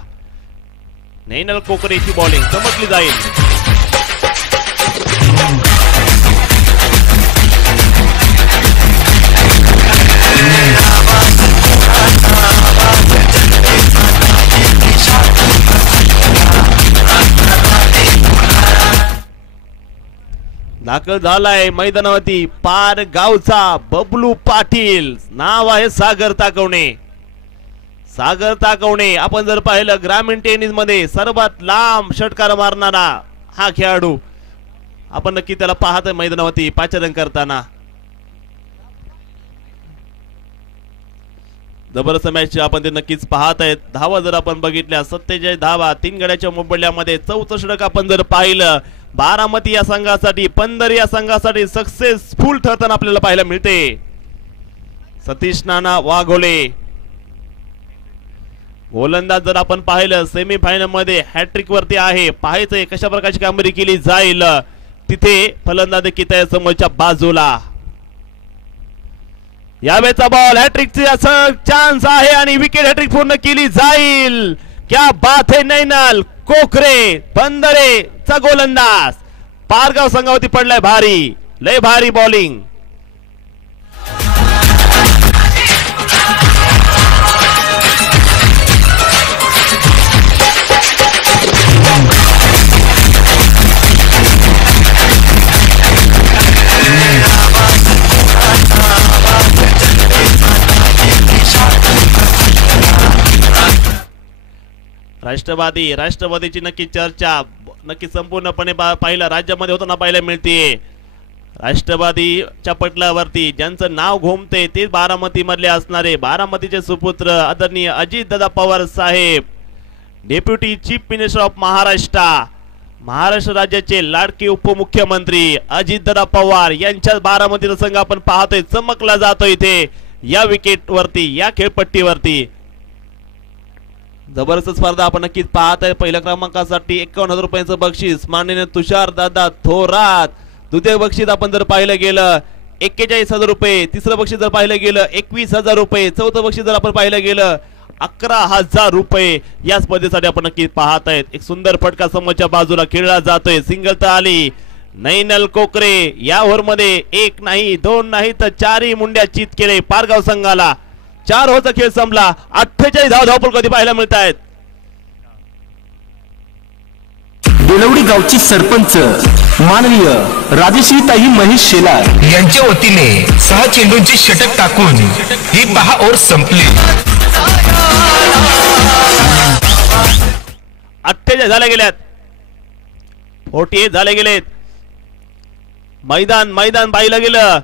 नैनल कोकरेची बॉलिंग चमकली जाईल. दाखल झालाय मैदानावरती पार गावचा बबलू पाटील, नाव आहे सागर ताकवणे. सागर ताकवणे आपण जर पाहिलं ग्रामीण टेनिस मध्ये सर्वात लांब षटकार मारणारा हा खेळाडू, आपण नक्की त्याला पाहतोय मैदानावरती पाचारण करताना. जबरदस्त मॅच आपण ते नक्कीच पाहत आहेत. धावा जर आपण बघितल्या 47 धावा 3 गड्याच्या मोबदल्यामध्ये. 64 षटक आपण जर पाहिलं बारामती या संघासाठी, पंधर या संघासाठी सक्सेसफुल ठरताना आपल्याला पाहायला मिळते. सतीश नाना वाघोले गोलंदाज जर आपण पाहिलं सेमी फायनल मध्ये हॅट्रिक वरती आहे. पाहायचंय कशा प्रकारची कामगिरी केली जाईल. तिथे फलंदाज किती समोरच्या बाजूला. यावेळेचा बॉल हॅट्रिकचा चान्स आहे आणि विकेट हॅट्रिक पूर्ण केली जाईल. क्या बात है नैनल कोकरे बंदरे चा गोलंदाज पारगाव संघावरती पडलाय भारी, लय भारी बॉलिंग. राष्ट्रवादीची नक्की चर्चा नक्की संपूर्णपणे पाहिलं राज्यामध्ये होताना पाहायला मिळते. राष्ट्रवादीच्या पटलावरती ज्यांचं नाव घुमते ते बारामती मधले असणारे बारामतीचे सुपुत्र आदरणीय Ajitdada Pawar saheb, deputy chief minister of Maharashtra राज्याचे लाडके उपमुख्यमंत्री अजितदादा पवार यांच्या बारामतीचा संघ आपण पाहतोय चमकला जातोय इथे या विकेट वरती, या खेळपट्टीवरती. जबरदस्त स्पर्धा आपण नक्कीच पाहत आहे. पहिल्या क्रमांकासाठी 51,000 रुपयांचं बक्षीस माननीय तुषार दादा थोरात. द्वितीय बक्षीस आपण जर पाहिलं गेलं 41,000 रुपये. तिसरं बक्षीस जर पाहिलं गेलं 21,000 रुपये. चौथं बक्षीस जर आपण पाहिलं गेलं 11,000 रुपये. या स्पर्धेसाठी आपण नक्कीच पाहत आहेत. एक सुंदर फटका समोरच्या बाजूला खेळला जातोय. सिंगल तर आली नैनल कोकरे. या ओव्हर मध्ये 1 नाही 2 नाही तर 4ही मुंड्या चित केले पारगाव संघाला. 4 ओव्हरचा खेळ संपला. 48 धावफलक कधी पाहायला मिळत आहेत. बेलवडी गावची सरपंच माननीय राजश्रीताई महेश शेलार यांच्या वतीने 6 चेंडूंचे षटक टाकून ही 10 ओव्हर संपली. 48 झाले गेल्यात. 48 झाले गेलेत. मैदान पाहिलं गेलं.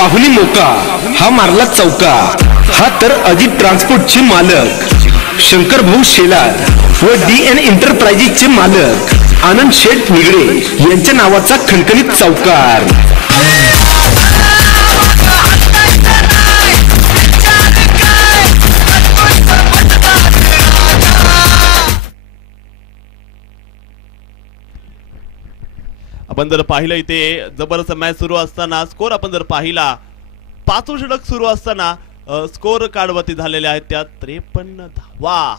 पाहुणी मोका हा मारला चौका. हा तर अजित ट्रान्सपोर्टचे मालक शंकर भाऊ शेलार व DN एंटरप्राइजेसचे मालक आनंद शेठ निगडे यांच्या नावाचा खणखणीत चौकार. आपण जर पाहिलं इथे जबरदस्त मॅच सुरू असताना स्कोर आपण जर पाहिला 5 षटक सुरू असताना स्कोर कार्डवरती झालेले आहेत त्या 53 धावा.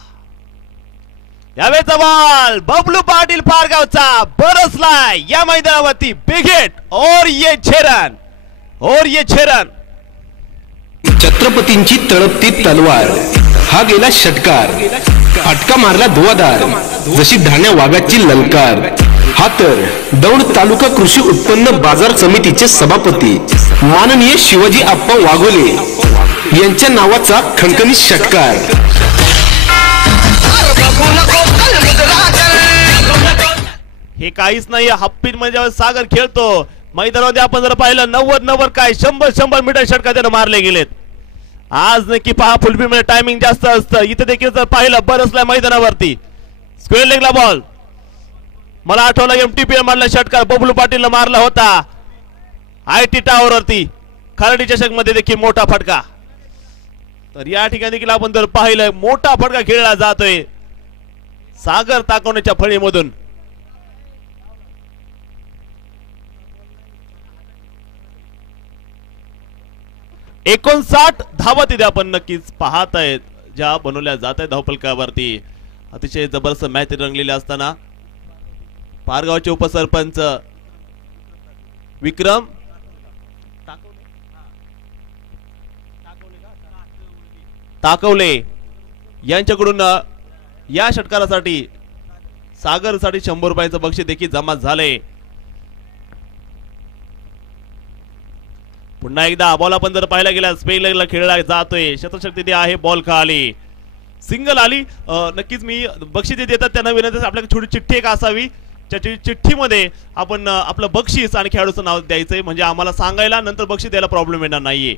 यावेळेचा बॉल बबलू पाटील पारगावचा बरसलाय या मैदानावरती. बिग हिट और ये छेरन छत्रपतींची तळपती तलवार हा गेला षटकार. फटका मारला धुवाधार जशी धाण्या वाघाची ललकार. हा तर दौंड तालुका कृषी उत्पन्न बाजार समितीचे सभापती माननीय शिवाजी आप्पा वाघोले यांच्या नावाचा खणखणीत षटकार. हे काहीच नाही. हप्पीत म्हणजे सागर खेळतो मैदानामध्ये आपण जर पाहिलं 90 काय 100 मीटर षटका त्यानं मारले गेलेत. आज नक्की पहा फुलफिल मध्ये टायमिंग जास्त असतं. इथे देखील जर पाहिलं बरसला मैदानावरती स्क्वेअर लेगला बॉल. मला आठवलं MTPL मारला षटकार बबलू पाटीलला मारला होता IT टावर वरती. खराडी चषक मध्ये देखील मोठा फटका. तर या ठिकाणी देखील आपण जर पाहिलं मोठा फटका खेळला जातोय सागर ताकवण्याच्या फळीमधून. $59 धावा तिथे आपण नक्कीच पाहत आहेत ज्या बनवल्या जात आहेत धावफलकावरती. अतिशय जबरदस्त मॅच रंगलेली असताना पारगावचे उपसरपंच विक्रम ताकवले यांच्याकडून या षटकारासाठी सागरसाठी 100 रुपयांचं बक्षीस देखील जमा झाले. पुन्हा एकदा बॉल आपण जर पाहायला गेला स्पेन लेगला खेळला जातोय. शतशक्ती ते आहे बॉल खाली सिंगल आली. नक्कीच मी बक्षीस देतात त्यांना विनंती आपल्याकडे छोटी चिठ्ठी एक असावी. त्या चिठ्ठीमध्ये आपण आपलं बक्षीस आणि खेळाडूचं नाव द्यायचंय म्हणजे आम्हाला सांगायला नंतर बक्षीस द्यायला प्रॉब्लेम येणार नाहीये.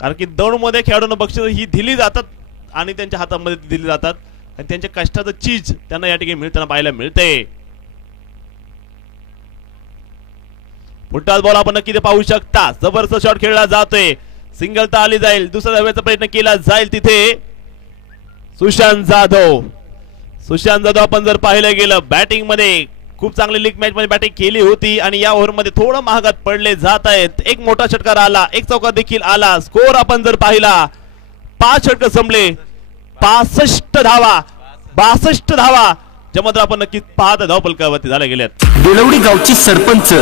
कारण की दौडमध्ये खेळाडूंना बक्षीस ही दिली जातात आणि त्यांच्या हातामध्ये दिली जातात आणि त्यांच्या कष्टाचं चीज त्यांना या ठिकाणी मिळताना पाहायला मिळते. पुढचा बॉल आपण नक्की पाहू शकता. जबरदस्त शॉट खेळला जातोय. सिंगल तर आली जाईल. दुसऱ्या धाव्याचा प्रयत्न केला जाईल तिथे सुशांत जाधव आपण जर पाहिलं गेलं बॅटिंग मध्ये खूप चांगली लीग मॅच मध्ये बॅटिंग केली होती आणि या ओव्हर मध्ये थोडं महागात पडले जात आहेत. एक मोठा षटकार आला एक चौका देखील आला. स्कोर आपण जर पाहिला 5 षटक संपले 62 धावा ज्यामध्ये आपण नक्कीच पाहत धावफलकावरती झाल्या गेल्यात. बेलवडी गावची सरपंच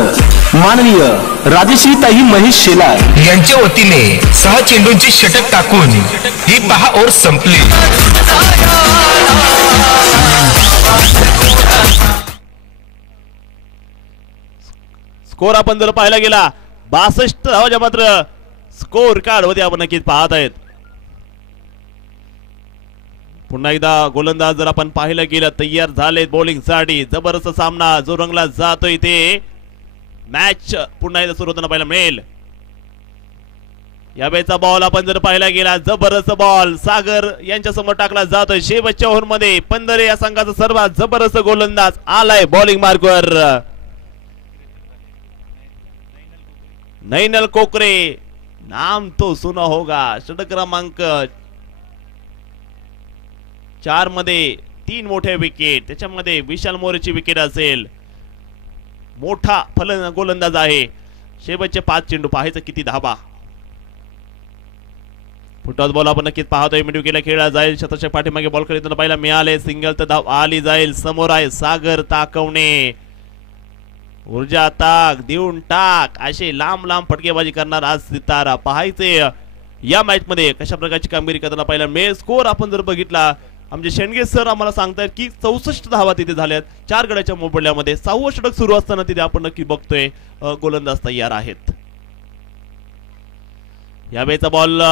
माननीय राजश्रीताई महेश शेलार यांच्या वतीने 6 चेंडूंची षटक टाकून ही 10 ओव्हर संपली. स्कोर आपण जर पाहायला गेला 62 धावाच्या मात्र स्कोर कार्ड मध्ये आपण नक्कीच पाहत आहेत. पुन्हा एकदा गोलंदाज जर आपण पाहायला गेलं तयार झाले बॉलिंग साठी. जबरदस्त सामना जो रंगला जातोय ते मॅच पुन्हा एकदा सुरू होताना पाहायला मिळेल. या वेळेचा बॉल आपण जर पाहायला गेला जबरदस्त बॉल सागर यांच्या समोर टाकला जातोय. शेवटच्या ओव्हर मध्ये 15 या संघाचा सर्वात जबरदस्त गोलंदाज आलाय बॉलिंग मार्कवर. नैनल कोकरे नाम तो सुना होगा. षटक क्रमांक 4 मध्ये 3 मोठे विकेट त्याच्यामध्ये विशाल मोरेची विकेट असेल. मोठा गोलंदाज आहे. शेवटचे 5 चेंडू पाहायचं किती धाबा. फुटबॉल बॉल आपण नक्कीच पाहतोय. मिडू केला खेळला जाईल. शतशक पाठीमागे बॉल खेळताना पाहायला मिळाले. सिंगल तर धाव आली जाईल. समोर आहे सागर ताकवणे. ऊर्जा ताक देऊन टाक असे लांब फटकेबाजी करणार आज सितारा. पाहायचे या मॅच मध्ये कशा प्रकारची कामगिरी करताना पाहायला मिळेल. स्कोर आपण जर बघितला आमचे शेंडगे सर आम्हाला सांगतायत की 64 धावा तिथे झाल्यात 4 गड्याच्या मोबदल्यामध्ये. 6वं षटक सुरू असताना तिथे आपण नक्की बघतोय गोलंदाज तयार आहेत. यावेळेचा बॉल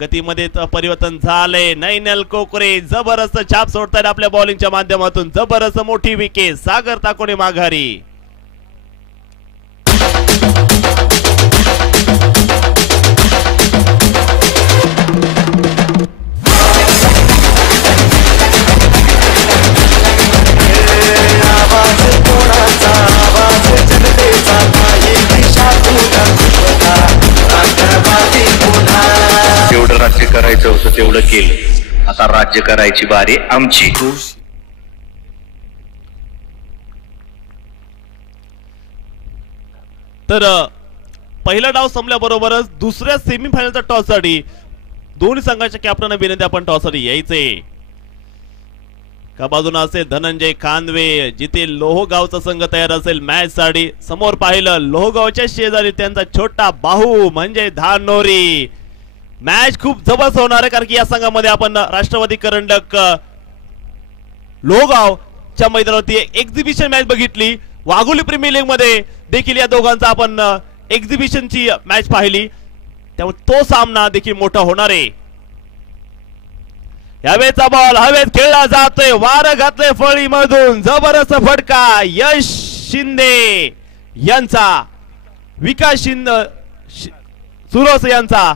गतीमध्ये परिवर्तन झाले. नैनल कोकरे जबरदस्त छाप सोडतायत आपल्या बॉलिंगच्या माध्यमातून. जबरदस्त मोठी विकेट सागर ताकोणे माघारी. तेवढं केलं. आता राज्य करायची बारी आमची. तर पहिला डाव संपल्याबरोबरच दुसऱ्या सेमीफायनलच्या टॉस साठी दोन्ही संघाच्या कॅप्टनना विनंती आपण टॉस साठी यायचे. का बाजूने असेल धनंजय खांदवे, जिथे लोहगावचा संघ तयार असेल मॅच साठी. समोर पाहिलं लोहगावच्या शेजारी त्यांचा छोटा बाहू म्हणजे धानोरी. मॅच खूप जबरदस्त होणार आहे कारण की या संघामध्ये आपण राष्ट्रवादी करंडक लोहगावच्या मैदानावरती एक्झिबिशन मॅच बघितली. वाघोली प्रीमियर लीग मध्ये देखील या दोघांचा आपण एक्झिबिशनची मॅच पाहिली, त्यामुळे तो सामना देखील मोठा होणार आहे. यावेळेचा बॉल हवेत खेळला जातोय, वार घातले फळीमधून, जबरदस्त फटका यश शिंदे यांचा, विकास शिंदे सुरोस यांचा.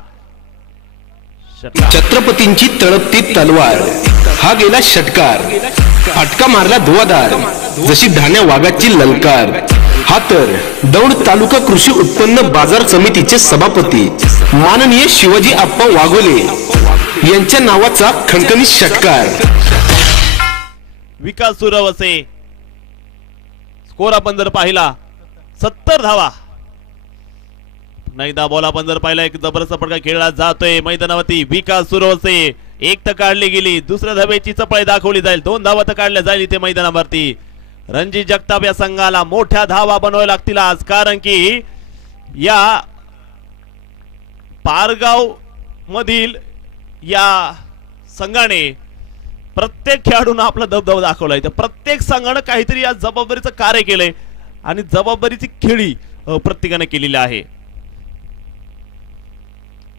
छत्रपतींची तळपती तलवार हा गेला षटकार. फटका मारला धुवाधार, जशी धान्या वाघाची ललकार. हा तर दौंड तालुका कृषी उत्पन्न बाजार समितीचे सभापती माननीय शिवाजी आप्पा वाघोले यांच्या नावाचा खणखणीत षटकार. विकास सुरवसे. स्कोर आपण जर पाहिला 70 धावा. नाहीदा बॉल आपण जर पाहिला एक जबरदस्त फटका खेळला जातोय मैदानावरती. विकास सुरवसे एक तर काढली गेली, दुसऱ्या धावेची चपळी दाखवली जाईल, 2 धावा तर काढल्या जाईल इथे मैदानावरती. रणजित जगताप या संघाला मोठ्या धावा बनवाव्या लागतील आज, कारण की या पारगाव मधील या संघाने प्रत्येक खेळाडूंना आपला दबदबा दाखवलाय. तर प्रत्येक संघाने काहीतरी या जबाबदारीचं कार्य केलंय आणि जबाबदारीची खेळी प्रत्येकाने केलेली आहे.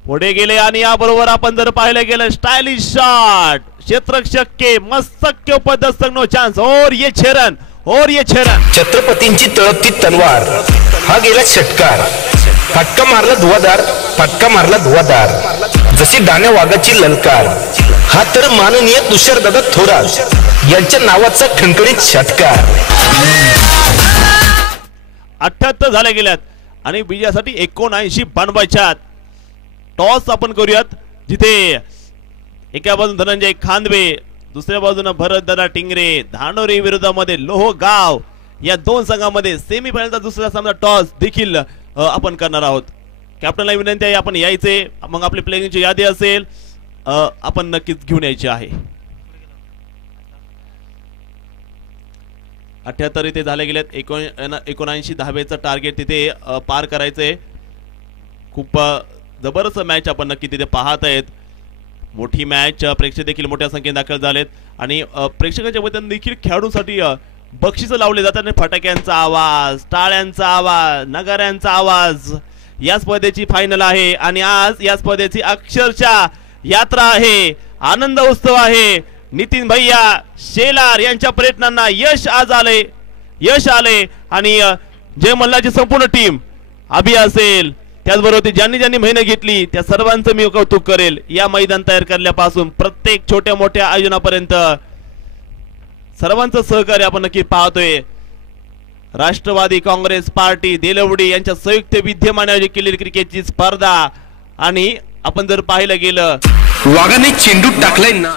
पुढे गेले आणि याबरोबर आपण जर पाहिलं गेलं स्टायलिश शॉट, क्षेत्ररक्षक के मस्तक पद्धत नो चान्स और ये छेरन. छत्रपतींची तळपती तलवार हा गेला षटकार. फटका मारला धुवाधार, फटका मारला धुवाधार, जशी धान्या वाघाची ललकार. हा तर माननीय तुषारदादा थोरात यांच्या नावाचा खणखणीत षटकार. 78 झाले गेल्यात आणि विजयासाठी 79 बनवायच्यात. टॉस आपण करूयात, जिथे एका बाजून धनंजय खांदवे, दुसऱ्या बाजूने भरतदादा टिंगरे. धानोरी विरोधामध्ये लोहगाव या दोन संघांमध्ये सेमीफायनलचा दुसरा सामना टॉस देखील आपण करणार आहोत. कॅप्टनला विनंती आहे आपण यायचे, मग आपली प्लेइंगची यादी असेल आपण नक्कीच घेऊन यायची आहे. 78 इथे झाले गेलेत. 79 धावेचं टार्गेट तिथे पार करायचंय. खूप जबरदस्त मॅच आपण नक्की तिथे पाहत आहेत. मोठी मॅच, प्रेक्षक देखील मोठ्या संख्येने दाखल झालेत आणि प्रेक्षकांच्या वतीने देखील खेळाडूंसाठी बक्षीस लावले जातात. फटाक्यांचा आवाज, टाळ्यांचा आवाज, नगाऱ्यांचा आवाज. या स्पर्धेची फायनल आहे आणि आज या स्पर्धेची अक्षरशः यात्रा आहे, आनंद उत्सव आहे. नितीन भैया शेलार यांच्या प्रयत्नांना यश आले आणि जय मल्हारची संपूर्ण टीम, अभि असेल, त्याचबरोबर ज्यांनी ज्यांनी मेहनत घेतली त्या सर्वांचं मी कौतुक करेल. या मैदान तयार करण्यापासून प्रत्येक छोट्या मोठ्या आयोजनापर्यंत सर्वांचं सहकार्य आपण नक्की पाहतोय. राष्ट्रवादी काँग्रेस पार्टी देलवडी यांच्या संयुक्त विद्यमाने आयोजित केलेली क्रिकेटची स्पर्धा आणि आपण जर पाहिलं गेलं वाघाने चेंडू टाकलाय ना.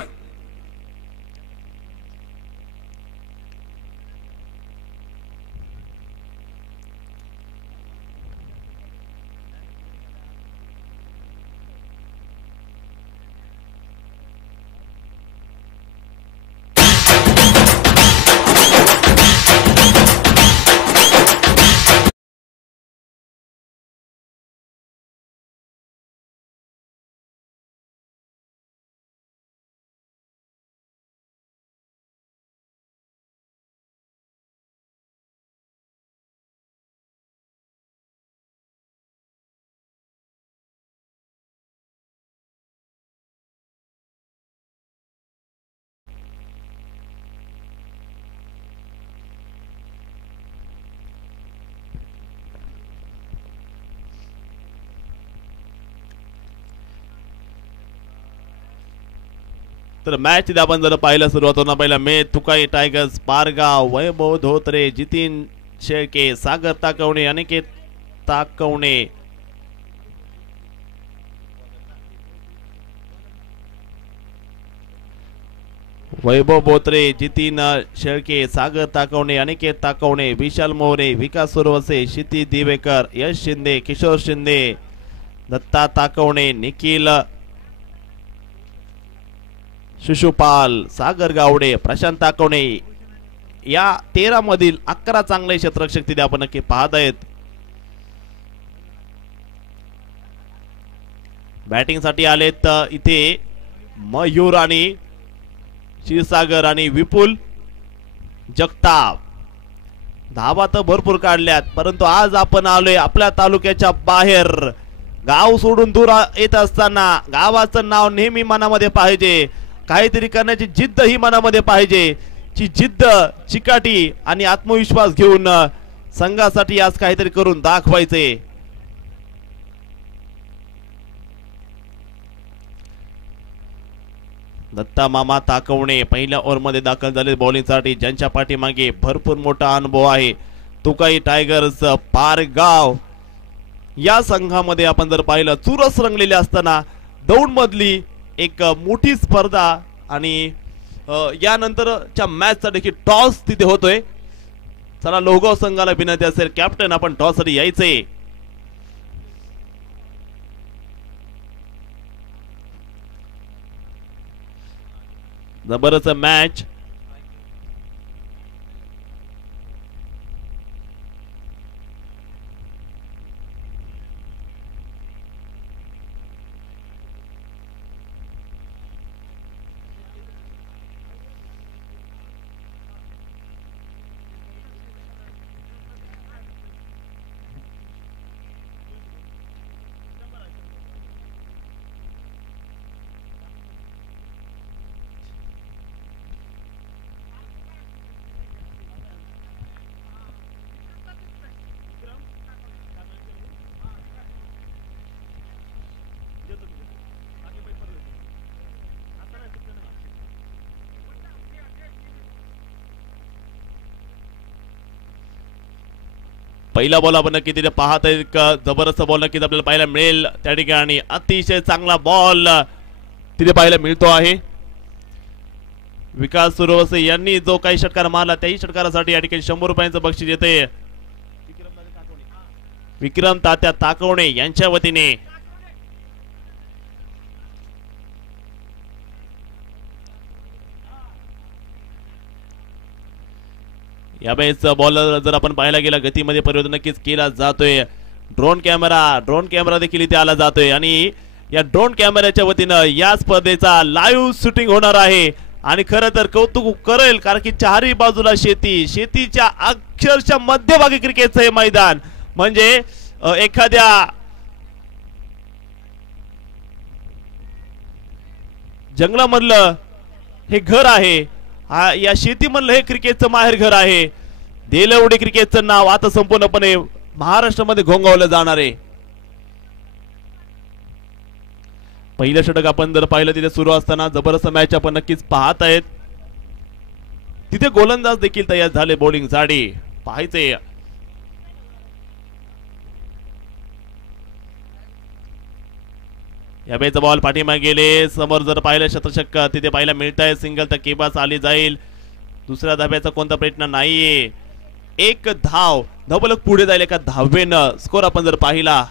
तर मॅच तिथे आपण जर पाहिलं सुरुवात होणार पहिला मे तुकाई टायगर्स, पारगाव, वैभव धोत्रे, जितीन शेळके, सागर ताकवणे, अनिकेत ताकवणे. वैभव बोत्रे, जितीन शेळके, सागर ताकवणे, अनिकेत ताकवणे, विशाल मोरे, विकास सुरवसे, क्षिती दिवेकर, यश शिंदे, किशोर शिंदे, दत्ता ताकवणे, निखिल शिशुपाल, सागर गावडे, प्रशांत ताकवणे, या 13 मधील 11 चांगले क्षेत्ररक्षक तिथे आपण नक्की पाहत आहेत. बॅटिंग साठी आलेत इथे मयूर आणि क्षीरसागर आणि विपुल जगताप. धावा तर भरपूर काढल्यात, परंतु आज आपण आलोय आपल्या तालुक्याच्या बाहेर. गाव सोडून दूर येत असताना गावाचं नाव नेहमी मनामध्ये पाहिजे, काहीतरी करण्याची जिद्द ही मनामध्ये पाहिजे. ची जिद्द, चिकाटी आणि आत्मविश्वास घेऊन संघासाठी आज काहीतरी करून दाखवायचे. दत्ता मामा ताकवणे पहिल्या ओव्हरमध्ये दाखल झाले बॉलिंगसाठी, ज्यांच्या पाठीमागे भरपूर मोठा अनुभव आहे. तुकाई टायगर्स पारगाव या संघामध्ये आपण जर पाहिलं चुरस रंगलेले असताना दौड मधली एक मोठी स्पर्धा आणि यानंतरच्या मॅचचा देखील टॉस तिथे होतोय. चला लोहगाव संघाला विनंती असेल, कॅप्टन आपण टॉस साठी यायचंय. जबरदस्त मॅच. पहिला बॉल आपण नक्की तिथे पाहत आहे. जबरदस्त बॉल नक्कीच आपल्याला पाहायला मिळेल त्या ठिकाणी. अतिशय चांगला बॉल तिथे पाहायला मिळतो आहे. विकास सुरवसे यांनी जो काही षटकार मारला त्याही षटकारासाठी या ठिकाणी 100 रुपयांचं बक्षीस येते. विक्रम तात्या ताकवणे यांच्या वतीने. यावेळेस बॉलर जर आपण पाहायला गेला गतीमध्ये परिवर्तन नक्कीच केला जातोय. ड्रोन कॅमेरा देखील इथे आला जातोय आणि या ड्रोन कॅमेऱ्याच्या वतीनं या स्पर्धेचा लाईव्ह शूटिंग होणार आहे. आणि खरं तर कौतुक करेल कारण की चारही बाजूला शेतीच्या अक्षरशः मध्यभागी क्रिकेटचं हे मैदान म्हणजे एखाद्या जंगलामधलं हे घर आहे. या शेतीमधलं हे क्रिकेटचं माहेर घर आहे. देलवडी क्रिकेटचं नाव आता संपूर्णपणे महाराष्ट्रामध्ये घोंगावलं जाणार आहे. पहिलं षटक आपण जर पाहिलं तिथे सुरू असताना जबरदस्त मॅच आपण नक्कीच पाहत आहेत. तिथे गोलंदाज देखील तयार झाले बॉलिंग साठी. पाहायचे यावेळेचा बॉल पाठीमागे गेले. समोर जर पाहिलं शतशक तिथे पाहायला मिळत आहे. सिंगल तर केबास आली जाईल. दुसऱ्या धाब्याचा कोणता प्रयत्न नाहीये. एक धाव धबलक पुढे जाईल एका धावेनं. स्कोर आपण जर पाहिला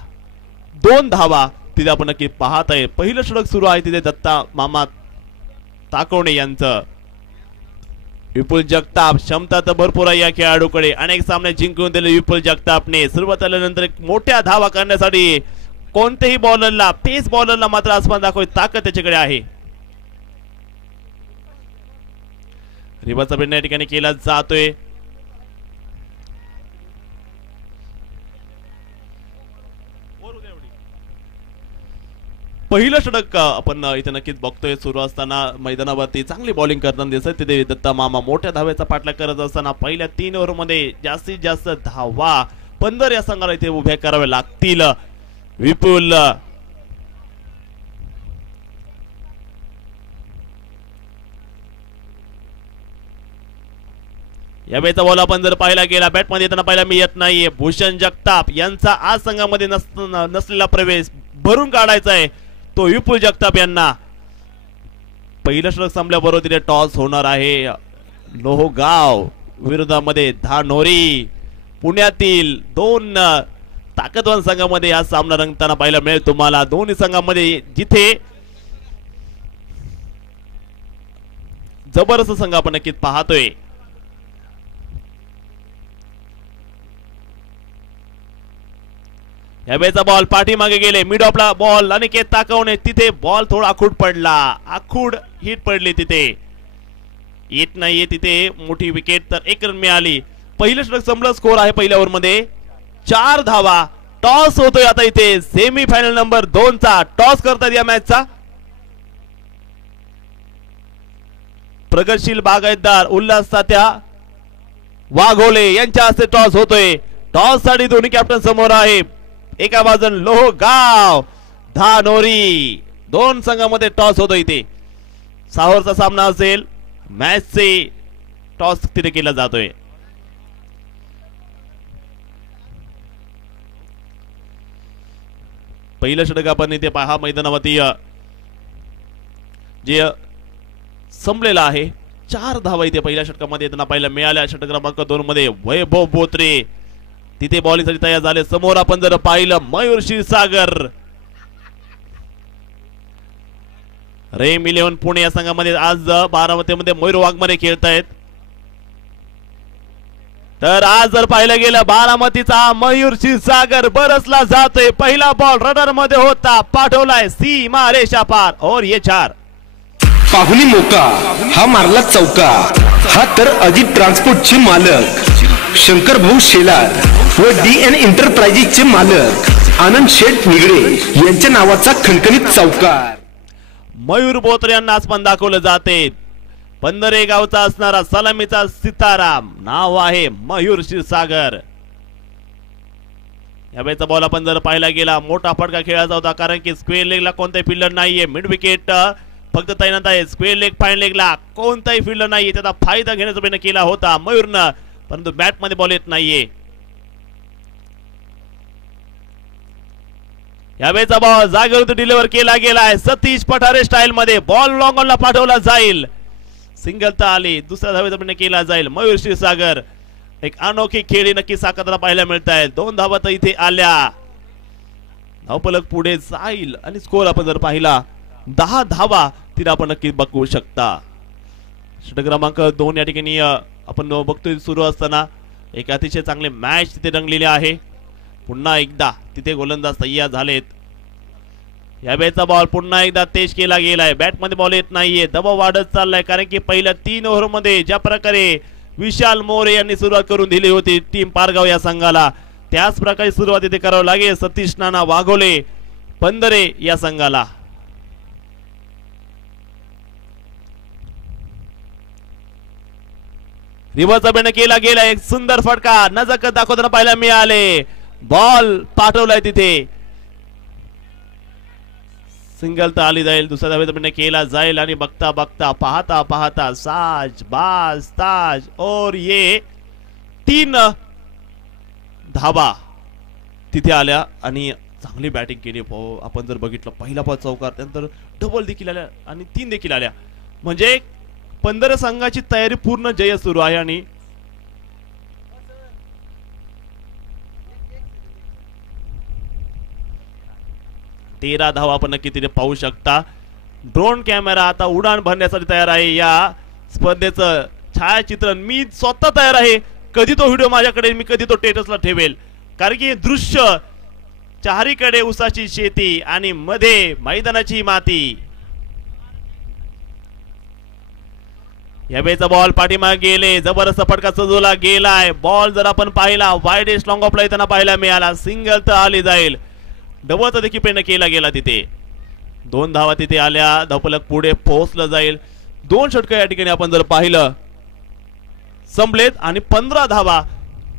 2 धावा तिथे आपण नक्की पाहत आहे. पहिलं षटक सुरू आहे तिथे दत्ता मामा ताकवणे यांचं. विपुल जगताप क्षमता तर भरपूर आहे या खेळाडूकडे. अनेक सामने जिंकून दिले विपुल जगतापने. सुरुवात आल्यानंतर मोठ्या धावा करण्यासाठी कोणत्याही बॉलरला पेस बॉलरला मात्र आसमान दाखवायची ताकद त्याच्याकडे आहे. रिव्हर्सचा प्रयत्न या ठिकाणी केला जातोय. पहिलं षटक आपण इथे नक्कीच बघतोय. सुरू असताना मैदानावरती चांगली बॉलिंग करताना दिसत तिथे दत्ता मामा मोठ्या धाव्याचा पाठलाग करत असताना पहिल्या 3 ओव्हरमध्ये जास्तीत जास्त धावा 15 या संघाला इथे उभ्या कराव्या लागतील. विपुल यावेळेचा बॉल आपण जर पाहायला गेला बॅटमध्ये येताना पाहायला मिळत नाहीये. भूषण जगताप यांचा आज संघामध्ये नसलेला प्रवेश भरून काढायचा आहे तो विपुल जगताप यांना. पहिलं षटक संपल्याबरोबर तिथे टॉस होणार आहे. लोहगाव विरोधामध्ये धानोरी. पुण्यातील दोन ताकदवान संघामध्ये हा सामना रंगताना पाहायला मिळेल तुम्हाला. दोन्ही संघामध्ये जिथे जबरदस्त संघ आपण नक्कीच पाहतोय. यावेळेचा बॉल पाठीमागे गेले. मिड ऑफला बॉल अनिकेत ताकवणे. तिथे बॉल थोडा आखूड पडला. आखूड हिट पडली तिथे. येत नाहीये तिथे मोठी विकेट. तर 1 रन मिळाली. पहिलं षटक संपलं. स्कोर आहे पहिल्या ओव्हर मध्ये 4 धावा. टॉस होतोय आता इथे सेमी फायनल नंबर 2 चा. टॉस करतात या मॅचचा. प्रगतशील बागायतदार उल्हास तात्या वाघोले यांच्या हस्ते टॉस होतोय. टॉस साठी दोन्ही कॅप्टन समोर आहे. एका बाजून लोहगाव धानोरी. दोन संघामध्ये टॉस होतो इथे. 6 ओव्हरचा सामना असेल. मॅचचे टॉस तिथे केला जातोय. पहिलं षटक आपण इथे पहा मैदानावरती जे संपलेला आहे. 4 धावा इथे पहिल्या षटकामध्ये येताना पाहायला मिळाल्या. षटक क्रमांक 2 मध्ये वैभव बोत्रे तिथे बॉलिंगसाठी तयार झाले. समोर आपण जर पाहिलं मयूर क्षीरसागर. रेम 11 पुणे या संघामध्ये आज बारामतीमध्ये मयूर वाघमारे खेळतायत. तर आज जर पाहिलं गेलं बारामतीचा मयूर क्षीरसागर बरसला जातोय. पहिला बॉल रनर मध्ये होता. पाठवलाय सीमा रेषा पार और ये 4. पाहुणी मोका हा मारला चौका. हा तर अजित ट्रान्सपोर्टचे मालक शंकर भाऊ शेलार व DN एंटरप्राइजेसचे मालक आनंद शेठ निगडे यांच्या नावाचा खणखणीत चौकार. मयूर बोत्रे यांना आसमान दाखवलं जाते. पंधरे गावचा असणारा सलामीचा सिताराम नाव आहे मयूर क्षीरसागर. यावेळेचा बॉल आपण जर पाहिला गेला मोठा फटका खेळायचा होता. कारण की स्क्वेअर लेगला कोणताही फिल्डर नाहीये. मिड विकेट फक्त तैनात आहे. स्क्वेअर लेग फाईन लेगला कोणताही फिल्डर नाहीये. त्याचा फायदा घेण्याचा प्रयत्न केला होता मयूरनं. परंतु बॅट मध्ये बॉल येत नाहीये. यावेळेचा बॉल जागेवर डिलिव्हर केला गेलाय. सतीश पठारे स्टाईल मध्ये बॉल लॉंग ऑनला पाठवला जाईल. सिंगल तर आली. दुसऱ्या धावेचा प्रयत्न केला जाईल. मयूर क्षीरसागर एक अनोखी खेळी नक्की साकारताना पाहायला मिळत आहे. 2 धावा तर इथे आल्या. धावफलक पुढे जाईल आणि स्कोर आपण जर पाहिला 10 धावा तिला आपण नक्की बघू शकता. षटक क्रमांक 2 या ठिकाणी आपण बघतोय सुरू असताना एक अतिशय चांगले मॅच तिथे रंगलेले आहे. पुन्हा एकदा तिथे गोलंदाज तयार झालेत. यावेळेचा बॉल पुन्हा एकदा तेज केला गेलाय. बॅट मध्ये बॉल येत नाहीये. दबाव वाढत चाललाय. कारण की पहिल्या 3 ओव्हर मध्ये ज्या प्रकारे विशाल मोरे यांनी सुरुवात करून दिली होती टीम पारगाव या संघाला त्याच प्रकारे सुरुवात इथे करावं लागेल सतीश नाना वाघोले पंधरे या संघाला. रिव्हर्सचा बेंड केला गेला. एक सुंदर फटका नजकत दाखवताना पाहायला मिळाले. बॉल पाठवलाय तिथे. सिंगल तर आली जाईल. दुसऱ्या धावेचा बेंड केला जाईल आणि बघता बघता पाहता पाहता साज बाज ताज और ये 3 धावा तिथे आल्या आणि चांगली बॅटिंग केली. आपण जर बघितलं पहिला बॉल चौकार त्यानंतर डबल देखील आल्या आणि 3 देखील आल्या. म्हणजे 15 संघाची तयारी पूर्ण जय सुरू आहे. आणि तेरा धावा आपण नक्की तिथे पाहू शकता. ड्रोन कॅमेरा आता उडान भरण्यासाठी तयार आहे. या स्पर्धेचं छायाचित्रण मी स्वतः तयार आहे. कधी तो व्हिडिओ माझ्याकडे मी कधी तो स्टेटसला ठेवेल. कारण की दृश्य चारीकडे उसाची शेती आणि मध्ये मैदानाची माती. यावेळेचा बॉल पाठीमागे गेले. जबरदस्त फटका सजवला गेलाय. बॉल जर आपण पाहिला वाईडेस्ट लॉंग ऑफला येताना पाहायला मिळाला. सिंगल तर आली जाईल. डबलचा देखील प्रयत्न केला गेला तिथे. 2 धावा तिथे आल्या. धावफलक पुढे पोहोचलं जाईल. 2 षटक या ठिकाणी आपण जर पाहिलं संपलेत आणि 15 धावा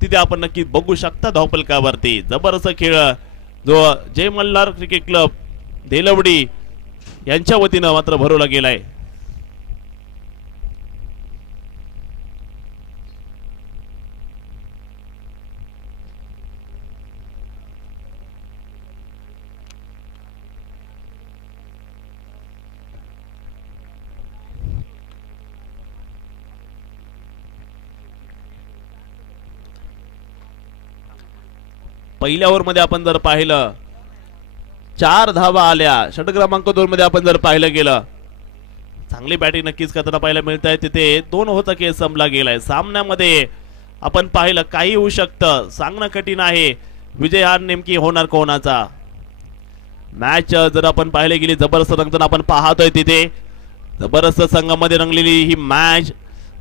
तिथे आपण नक्की बघू शकता धावफलकावरती. जबरदस्त खेळ जो जय मल्हार क्रिकेट क्लब देलवडी यांच्या वतीनं मात्र भरवला गेलाय. पहिल्या ओव्हर मध्ये आपण जर पाहिलं 4 धावा आल्या. षटक क्रमांक 2 मध्ये आपण जर पाहिलं गेलं चांगली बॅटिंग नक्कीच करताना पाहायला मिळत आहे. तिथे 2 ओव्हरचा खेळ संपला गेलाय. सामन्यामध्ये आपण पाहिलं काही होऊ शकतं, सांगणं कठीण आहे विजय हा नेमकी होणार कोणाचा. मॅच जर आपण पाहिले गेली जबरदस्त रंगताना आपण पाहतोय. तिथे जबरदस्त संघामध्ये रंगलेली ही मॅच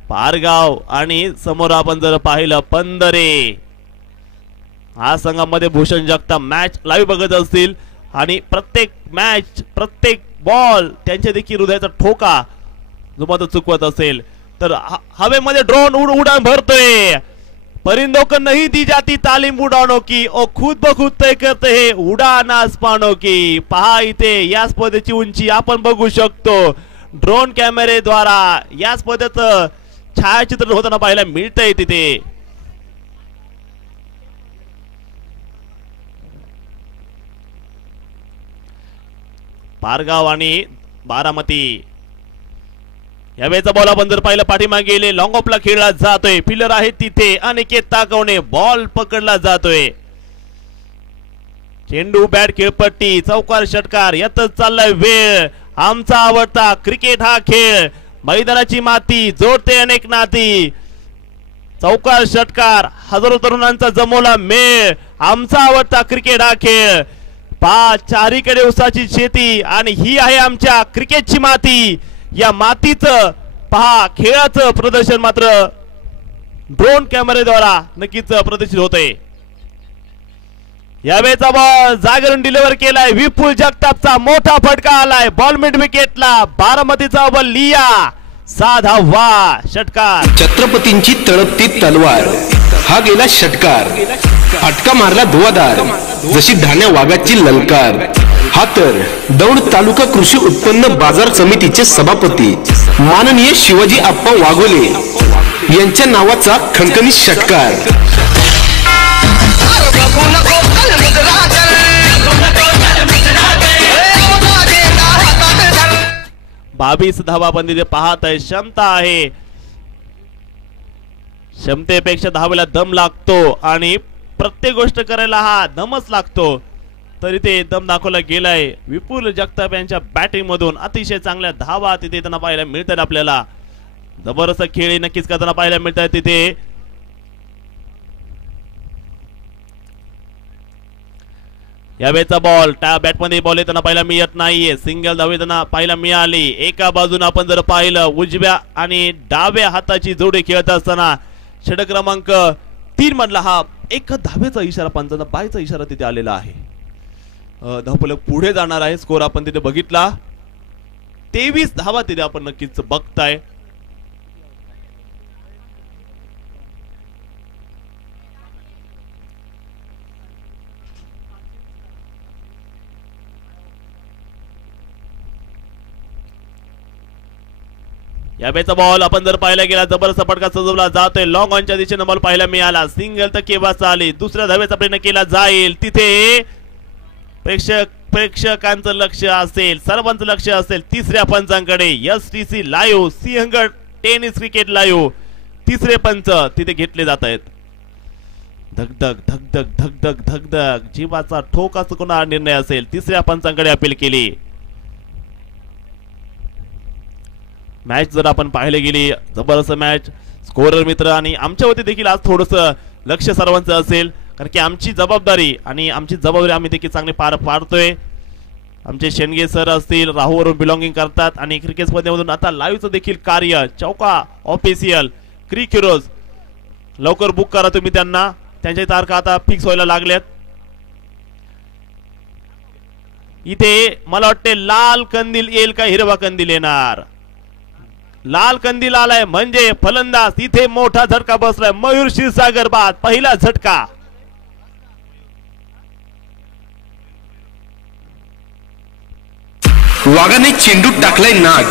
पारगाव आणि समोर आपण जर पाहिलं पंधरे हा संघामध्ये भूषण जगताप मॅच लाईव्ह बघत असतील आणि प्रत्येक मॅच प्रत्येक बॉल त्यांच्या देखील हृदयाचा ठोका जो मात्र चुकवत असेल तर हवेमध्ये ड्रोन उडान भरतोय. परिंदों को नहीं दी जाती तालीम उडानों की ओ खुद बखुद तय करते है उडान आसमानों की. पहा इथे या स्पर्धेची उंची आपण बघू शकतो. ड्रोन कॅमेरे द्वारा या स्पर्धेचं छायाचित्रण होताना पाहायला मिळतंय. तिथे पारगाव आणि बारामती यावेळेचा बॉल आपण जर पाहिलं पाठीमागे गेले लॉंग ऑफला खेळला जातोय. फिल्डर आहे तिथे अनिकेत ताकवणे बॉल पकडला जातोय. चेंडू बॅट खेळपट्टी चौकार षटकार यातच चाललाय वेळ. आमचा आवडता क्रिकेट हा खेळ मैदानाची माती जोडते अनेक नाती. चौकार षटकार हजारो तरुणांचा जमवला मेळ. आमचा आवडता क्रिकेट हा खेळ. चारीकडे उसाची शेती आणि ही आहे आमच्या क्रिकेटची माती. या मातीचं पहा खेळाचं प्रदर्शन मात्र ड्रोन कॅमेरेद्वारा नक्कीच प्रदर्शित होते. यावेळेचा बॉल जागरण डिलिव्हर केलाय. विपुल जगतापचा मोठा फटका आलाय. बॉल मिड विकेटला. बारामतीचा बॉल लिया साधावा षटकार. छत्रपतींची तळपती तलवार हा गेला षटकार. फटका मारला धुवाधार जशी धान्या वाघाची ललकार. हा तर दौंड तालुका कृषी उत्पन्न बाजार समितीचे सभापती माननीय शिवाजी आप्पा वाघोले यांच्या नावाचा खणखणीत षटकार. 22 धावा आपण तिथे पाहत आहे. क्षमता आहे. क्षमतेपेक्षा धावेला दम लागतो आणि प्रत्येक गोष्ट करायला हा दमच लागतो. तरी ते दम दाखवला गेलाय. विपुल जगताप यांच्या बॅटिंग मधून अतिशय चांगल्या धावा तिथे त्यांना पाहायला मिळतात. आपल्याला जबरदस्त खेळ नक्कीच करताना पाहायला मिळतात. तिथे यावेळेचा बॉल त्या बॅटमध्ये बॉल येताना पाहायला मिळत नाहीये. सिंगल धावे त्यांना पाहायला मिळाली. एका बाजूने आपण जर पाहिलं उजव्या आणि डाव्या हाताची जोडी खेळत असताना षटक क्रमांक 3 मधला हा एक धावेचा इशारा पंचांना बायचा इशारा तिथे आलेला आहे. धावफलक पुढे जाणार आहे. स्कोर आपण तिथे बघितला 23 धावा तिथे आपण नक्कीच बघताय. यावेळेचा बॉल आपण जर पाहायला गेला जबरदस्त फटका सजवला जातोय. लॉंग ऑनच्या दिशेने बॉल पाहायला मिळाला. सिंगल तर केव्हा आली. दुसऱ्या धावेचा प्रयत्न केला जाईल. तिथे प्रेक्षकांचं लक्ष असेल सर्वांचं लक्ष असेल तिसऱ्या पंचांकडे. STC live Sinhagad tennis cricket live तिसरे पंच तिथे घेतले जात आहेत. धगधग धगधग धगधग धगधग जीवाचा ठोका चुकवणारा निर्णय असेल तिसऱ्या पंचांकडे अपील केली. मॅच जर आपण पाहिले गेली जबरदस्त मॅच. स्कोरर मित्र आणि आमच्या वती देखील आज थोडस लक्ष सर्वांचं असेल कारण की आमची जबाबदारी आम्ही देखील चांगली पार पाडतोय. आमचे शेंडगे सर असतील राहूवरून बिलॉंगिंग करतात आणि क्रिकेट स्पर्धेमधून आता लाईव्हचं देखील कार्य चौका ऑफिशियल क्रिक हिरोज लवकर बुक करा तुम्ही त्यांना. त्यांच्या तारखा आता फिक्स व्हायला लागल्यात. इथे मला वाटते लाल कंदील येईल का हिरवा कंदील येणार. लाल कंदील आलाय म्हणजे फलंदाज इथे मोठा झटका बसलाय. मयूर क्षीरसागर बाद पहिला झटका. वाघाने चेंडू टाकलाय नाग.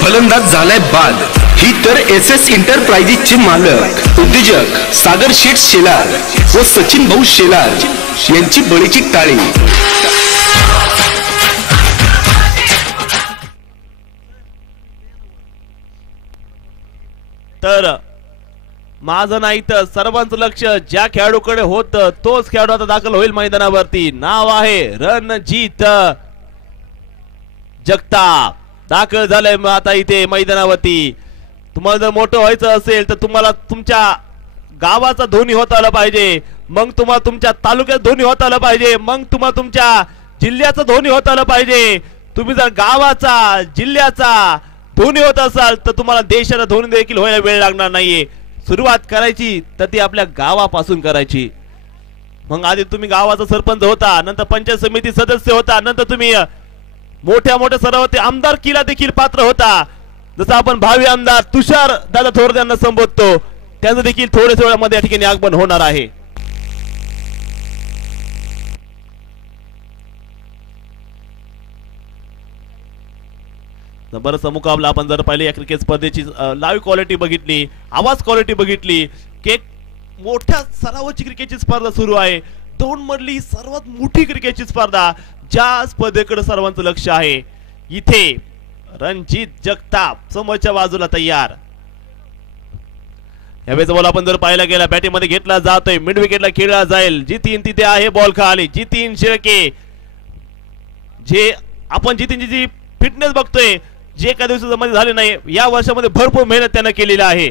फलंदाज झालाय बाद. ही तर SS एंटरप्राइजेसचे मालक उद्योजक सागर शेठ शेलार व सचिन भाऊ शेलार यांची बळीची टाळी. तर माझं नाही तर सर्वांचं लक्ष ज्या खेळाडूकडे होतं तोच खेळाडू आता दाखल होईल मैदानावरती. नाव आहे रणजित जगताप. दाखल झालंय आता इथे मैदानावरती. तुम्हाला जर मोठं व्हायचं असेल तर तुम्हाला तुमच्या गावाचा धोनी होता आला पाहिजे, मग तुम्हाला तुमच्या तालुक्यात धोनी होता आला पाहिजे, मग तुम्हाला तुमच्या जिल्ह्याचा धोनी होता आला पाहिजे. तुम्ही जर गावाचा जिल्ह्याचा धोनी होत असाल तर तुम्हाला देशाचा धोनी देखील व्हायला वेळ लागणार नाहीये. सुरुवात करायची तर ती आपल्या गावापासून करायची. मग आधी तुम्ही गावाचा सरपंच होता, नंतर पंचायत समिती सदस्य होता, नंतर तुम्ही मोठ्या मोठ्या सरावती आमदारकीला देखील पात्र होता. जसं आपण भावी आमदार तुषार दादा थोरात यांना संबोधतो, त्यांचं देखील थोड्याच वेळामध्ये या ठिकाणी आगमन होणार आहे. जबरदस्त मुकाबला आपण जर पाहिले या क्रिकेट स्पर्धेची लाईव्ह क्वालिटी बघितली, आवाज क्वालिटी बघितली की मोठ्या सरावाची क्रिकेटची स्पर्धा सुरू आहे. दोन मधली सर्वात मोठी क्रिकेटची स्पर्धा, ज्या स्पर्धेकडे सर्वांचं लक्ष आहे. इथे रणजित जगताप समोरच्या बाजूला तयार. यावेळेचा बॉल आपण जर पाहायला गेला बॅटिंग मध्ये घेतला जातोय, मिड विकेटला खेळला जाईल. जितीन तिथे आहे बॉल खाली. जितीन शेळके, जे आपण जितीनची जी फिटनेस बघतोय जे एका दिवसामध्ये झाले नाही, या वर्षामध्ये भरपूर मेहनत त्यानं केलेली आहे.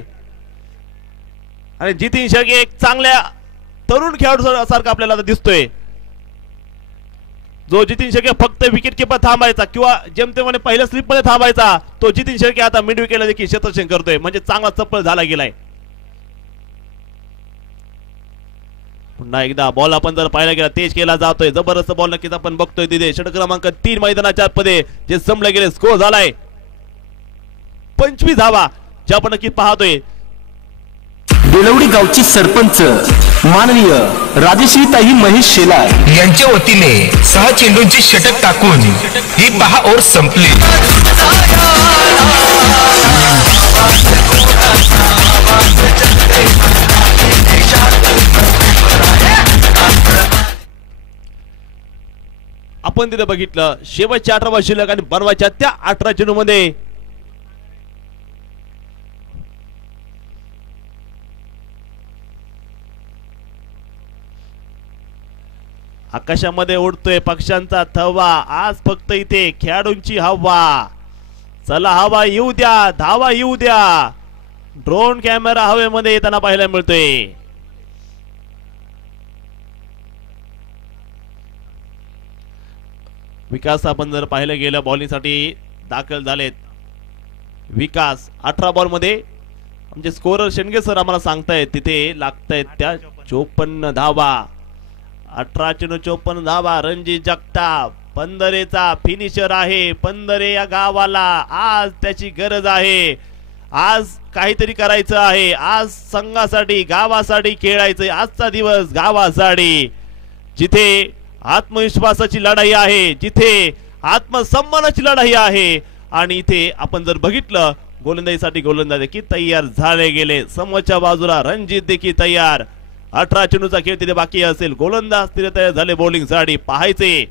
आणि जितीन शेळके एक चांगल्या तरुण खेळाडू सारखा आपल्याला दिसतोय. जो जितीन शेळके फक्त विकेट किपर थांबायचा किंवा जेमतेमध्ये पहिल्या स्लिप मध्ये थांबायचा, तो जितीन शेळके आता मिड विकेटला देखील क्षेत्ररक्षण करतोय, म्हणजे चांगला चप्पल झाला गेलाय. पुन्हा एकदा बॉल आपण जर पाहायला गेला तेज केला जातोय. जबरदस्त बॉल नक्कीच आपण बघतोय तिथे. षटक क्रमांक 3 मैदानाच्या आतमध्ये जे संपले गेले. स्कोर झालाय 25 धावा, जे आपण नक्की पाहतोय. बेलवडी गावची सरपंच माननीय राजश्रीताई महेश शेलार यांच्या वतीने 6 चेंडूंची षटक टाकून ही 10 ओव्हर संपली. आपण तिथे बघितलं शेवटच्या 18 शिल्लक आणि बनवायच्या त्या 18 चेंडू मध्ये आकाशामध्ये उडतोय पक्ष्यांचा थवा. आज फक्त इथे खेळाडूंची हवा. चला हवा येऊ द्या, धावा येऊ द्या. ड्रोन कॅमेरा हवेमध्ये येताना पाहायला मिळतोय. विकास आपण जर पाहिलं गेलं बॉलिंगसाठी दाखल झालेत. विकास 18 बॉल मध्ये म्हणजे स्कोरर शेंडगे सर आम्हाला सांगतायत तिथे लागतायत त्या 54 धावा. 18 चेंडू 54 धावा. रणजित जगताप पंधरेचा फिनिशर आहे. पंधरे या गावाला आज त्याची गरज आहे. आज काहीतरी करायचं आहे. आज संघासाठी गावासाठी खेळायचंय. आजचा दिवस गावासाठी, जिथे आत्मविश्वासाची लढाई आहे, जिथे आत्मसन्मानाची लढाई आहे. आणि इथे आपण जर बघितलं गोलंदाजीसाठी गोलंदाज देखील तयार झाले गेले. समोरच्या बाजूला रणजित देखील तयार. 18 चेंडूचा खेळ तिथे बाकी असेल. गोलंदाज तिथे तयार झाले बॉलिंग साठी. पाहायचे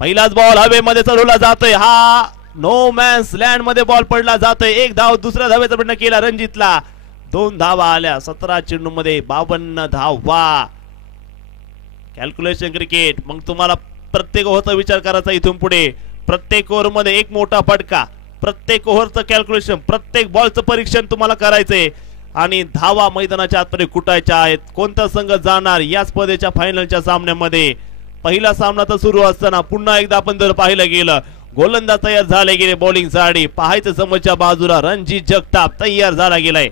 पहिलाच बॉल हवेमध्ये चढवला जातोय. हा नो मॅन्स लँड मध्ये बॉल पडला जातोय. एक धाव दुसऱ्या धावेचा प्रयत्न केला रणजितला. 2 धावा आल्या 17 चेंडू मध्ये 52 धावा. Calculation cricket. मग तुम्हाला प्रत्येक ओव्हरचा विचार करायचा इथून पुढे. प्रत्येक ओव्हर मध्ये एक मोठा फटका, प्रत्येक ओव्हरचं कॅल्क्युलेशन, प्रत्येक बॉलचं परीक्षण तुम्हाला करायचंय. आणि धावा मैदानाच्या आतमध्ये कुटायच्या आहेत. कोणता संघ जाणार या स्पर्धेच्या फायनलच्या सामन्यामध्ये. पहिला सामना तर सुरू असताना पुन्हा एकदा आपण जर पाहिलं गेलं गोलंदाज तयार झाले गेले बॉलिंग साठी. पाहायचं समोरच्या बाजूला रणजित जगताप तयार झाला गेलाय.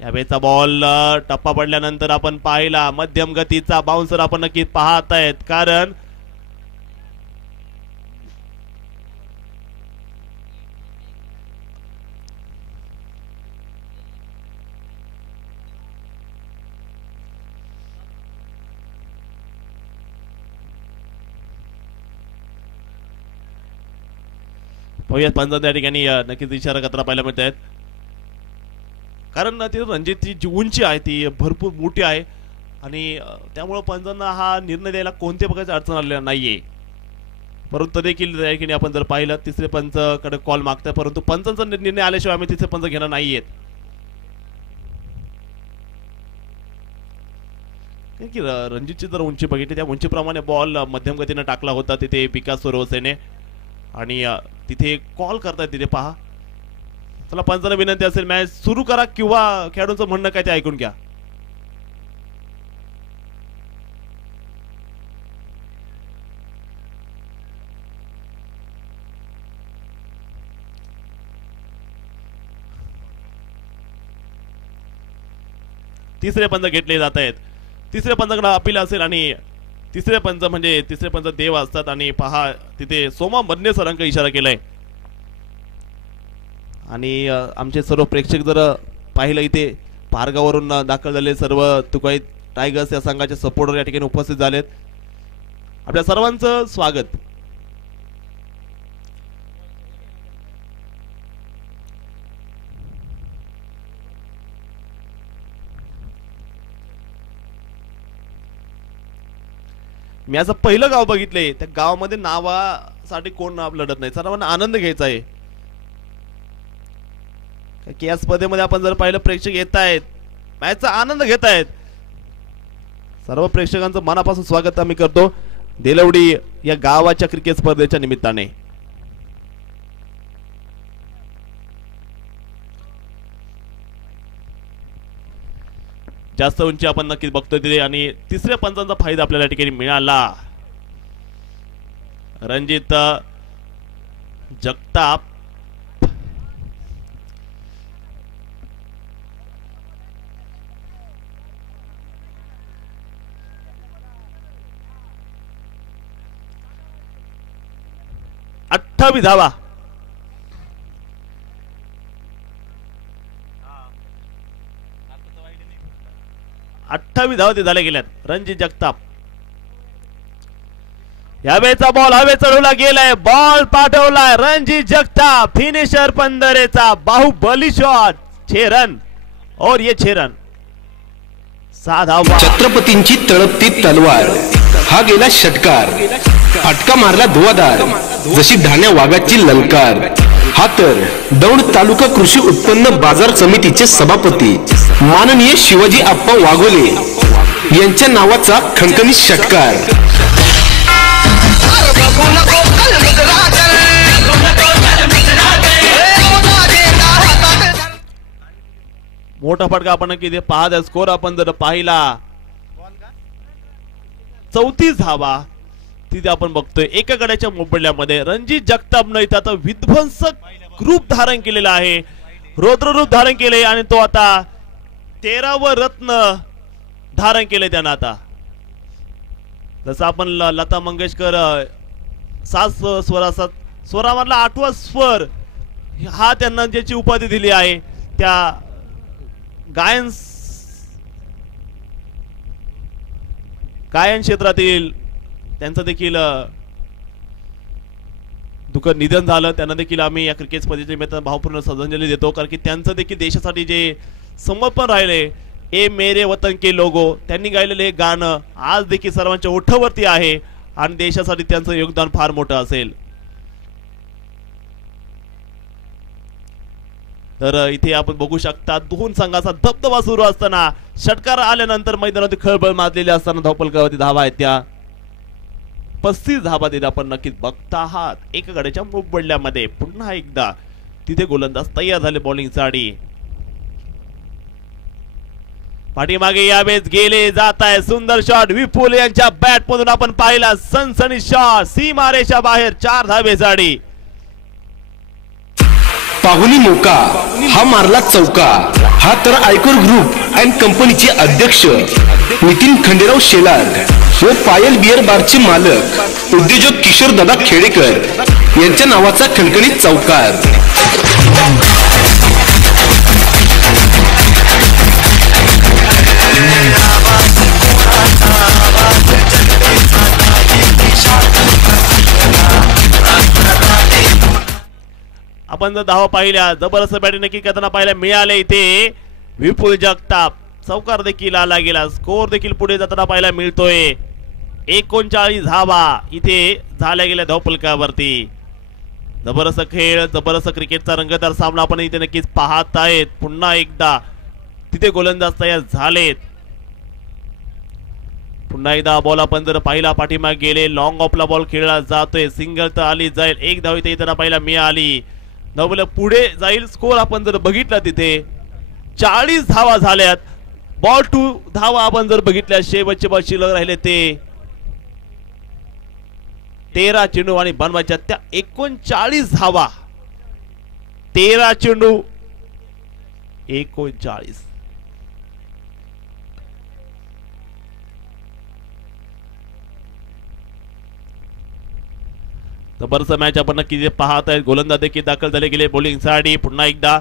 यावेळेचा बॉल टप्पा पडल्यानंतर आपण पाहिला मध्यम गतीचा बाउन्सर आपण नक्की पाहत आहेत. कारण पंजाब या ठिकाणी नक्कीच इशारा करताना पाहायला मिळत आहेत. कारण रणजितची जी उंची आहे ती भरपूर मोठी आहे आणि त्यामुळे पंजाबना हा निर्णय द्यायला कोणत्या प्रकारची अडचण आलेली नाहीये. परंतु देखील या ठिकाणी आपण जर पाहिलं तिसरे पंचकडे कॉल मागताय, परंतु पंचांचा निर्णय आल्याशिवाय आम्ही तिसरे पंच घेणार नाहीयेत. की रणजितची जर उंची बघितली त्या उंचीप्रमाणे बॉल मध्यम गतीने टाकला होता तिथे विकास सुरवसेने आणि तिथे कॉल करतायत तिथे पहा. चला पंचांना विनंती असेल मॅच सुरू करा किंवा खेळाडूंचं म्हणणं काय ते ऐकून घ्या. तिसरे पंच घेतले जात आहेत. तिसरे पंचाकडे अपील असेल आणि तिसरे पंच म्हणजे तिसरे पंच देव असतात आणि पहा तिथे सोमा मधने सरांक इशारा केलाय आणि आमचे सर्व प्रेक्षक जर पाहिलं इथे पारगावरून दाखल झाले सर्व तुकाई टायगर्स या संघाचे सपोर्टर या ठिकाणी उपस्थित झालेत. आपल्या सर्वांचं स्वागत. मी असं पहिलं गाव बघितलंय त्या गावामध्ये नावासाठी कोण नाव लढत नाही, सर्वांना आनंद घ्यायचा आहे की या स्पर्धेमध्ये आपण जर पाहिलं प्रेक्षक येत आहेत मॅचचा आनंद घेत आहेत. सर्व प्रेक्षकांचं मनापासून स्वागत आम्ही करतो देलवडी या गावाच्या क्रिकेट स्पर्धेच्या निमित्ताने. जास्त उंची आपण नक्कीच बघतोय तिथे आणि तिसऱ्या पंचांचा फायदा आपल्याला ठिकाणी मिळाला. रणजित जगताप धावा 28 धावा ते झाले गेल्यात. रणजित जगताप यावेळेचा बॉल हवे चढवला गेलाय, बॉल पाठवलाय रणजित जगताप फिनिशर पंधरेचा बाहुबली शॉट 6 रन और ये 6 रन 6 धावा. छत्रपतींची तळपती तलवार हा गेला षटकार, फटका मारला धुवाधार जशी धाण्या वाघाची ललकार. हा तर दौंड तालुका कृषी उत्पन्न बाजार समितीचे सभापती माननीय शिवाजी आप्पा वाघोले यांच्या नावाचा खणखणीत षटकार. मोठा फटका आपण किती पाहत स्कोर आपण जर पाहिला 34 धावा तिथे आपण बघतोय. एका गड्याच्या मोबदल्यामध्ये रणजित जगताप नाही तर आता विध्वंसक रूप धारण केलेलं आहे, रौद्र रूप धारण केले आणि तो आता 13व रत्न धारण केले त्यानं. आता जसं आपण लता मंगेशकर 7 स्वरामधला 8वा स्वर हा त्यांना ज्याची उपाधी दिली आहे त्या गायन क्षेत्रातील त्यांचं देखील दुःखद निधन झालं. त्यांना देखील आम्ही या क्रिकेट स्पर्धेच्या निमित्तानं भावपूर्ण श्रद्धांजली देतो, कारण की त्यांचं देखील देशासाठी जे समर्पण राहिले ए मेरे वतन के लोगो त्यांनी गायलेले हे गाणं आज देखील सर्वांच्या ओठावरती आहे आणि देशासाठी त्यांचं योगदान फार मोठं असेल. तर इथे आपण बघू शकता दोन संघाचा दबदबा सुरू असताना षटकार आल्यानंतर मैदानावरती खळबळ माजलेली असताना धावपलकावरती धावा आहेत त्या 35 धावा तिथे आपण नक्कीच बघता आहात. एका गड्याच्या मोबदल्यामध्ये पुन्हा एकदा तिथे गोलंदाज तयार झाले बॉलिंग साठी. पाठीमागे यावेळेस गेले जात आहे सुंदर शॉट विपुल यांच्या बॅट मधून आपण पाहिला सनसनी शॉट सीमारेषा बाहेर 4 धावेसाठी. पाहुणी मोका हा मारला चौका. हा तर आयकर ग्रुप अँड कंपनीचे अध्यक्ष नितीन खंडेराव शेलार व पायल बियर बारचे मालक उद्योजक किशोर दादा खेडेकर यांच्या नावाचा खणखणीत चौकार. आपण जर धावा पाहिल्या जबरदस्त बॅटिंग नक्की करताना पाहिल्या मिळाले इथे विपुल जगताप चौकार देखील आला गेला. स्कोर देखील पुढे जाताना पाहायला मिळतोय. 39 धावा इथे झाल्या गेल्या धावफलकावरती. जबरदस्त खेळ, जबरदस्त क्रिकेटचा रंगतदार सामना आपण इथे नक्कीच पाहत आहेत. पुन्हा एकदा तिथे गोलंदाज तयार झालेत. पुन्हा एकदा बॉल आपण जर पाहिला पाठीमागे गेले, लॉंग ऑफला बॉल खेळला जातोय, सिंगल तर आली जाईल, एक धाव इथे इथं पाहिला मिळाली, धावला पुढे जाईल. स्कोर आपण जर बघितला तिथे 40 धावा झाल्यात. बॉल टू धावा आपण जर बघितल्या, शेवटचे बॉल शिल्लक राहिले ते 13 चेंडू आणि बनवायच्या त्या 39 धावा. 13 चेंडू 39. जबरदस्त मॅच आपण नक्की पाहत आहेत. गोलंदाज देखील दाखल झाले गेले बॉलिंग साठी. पुन्हा एकदा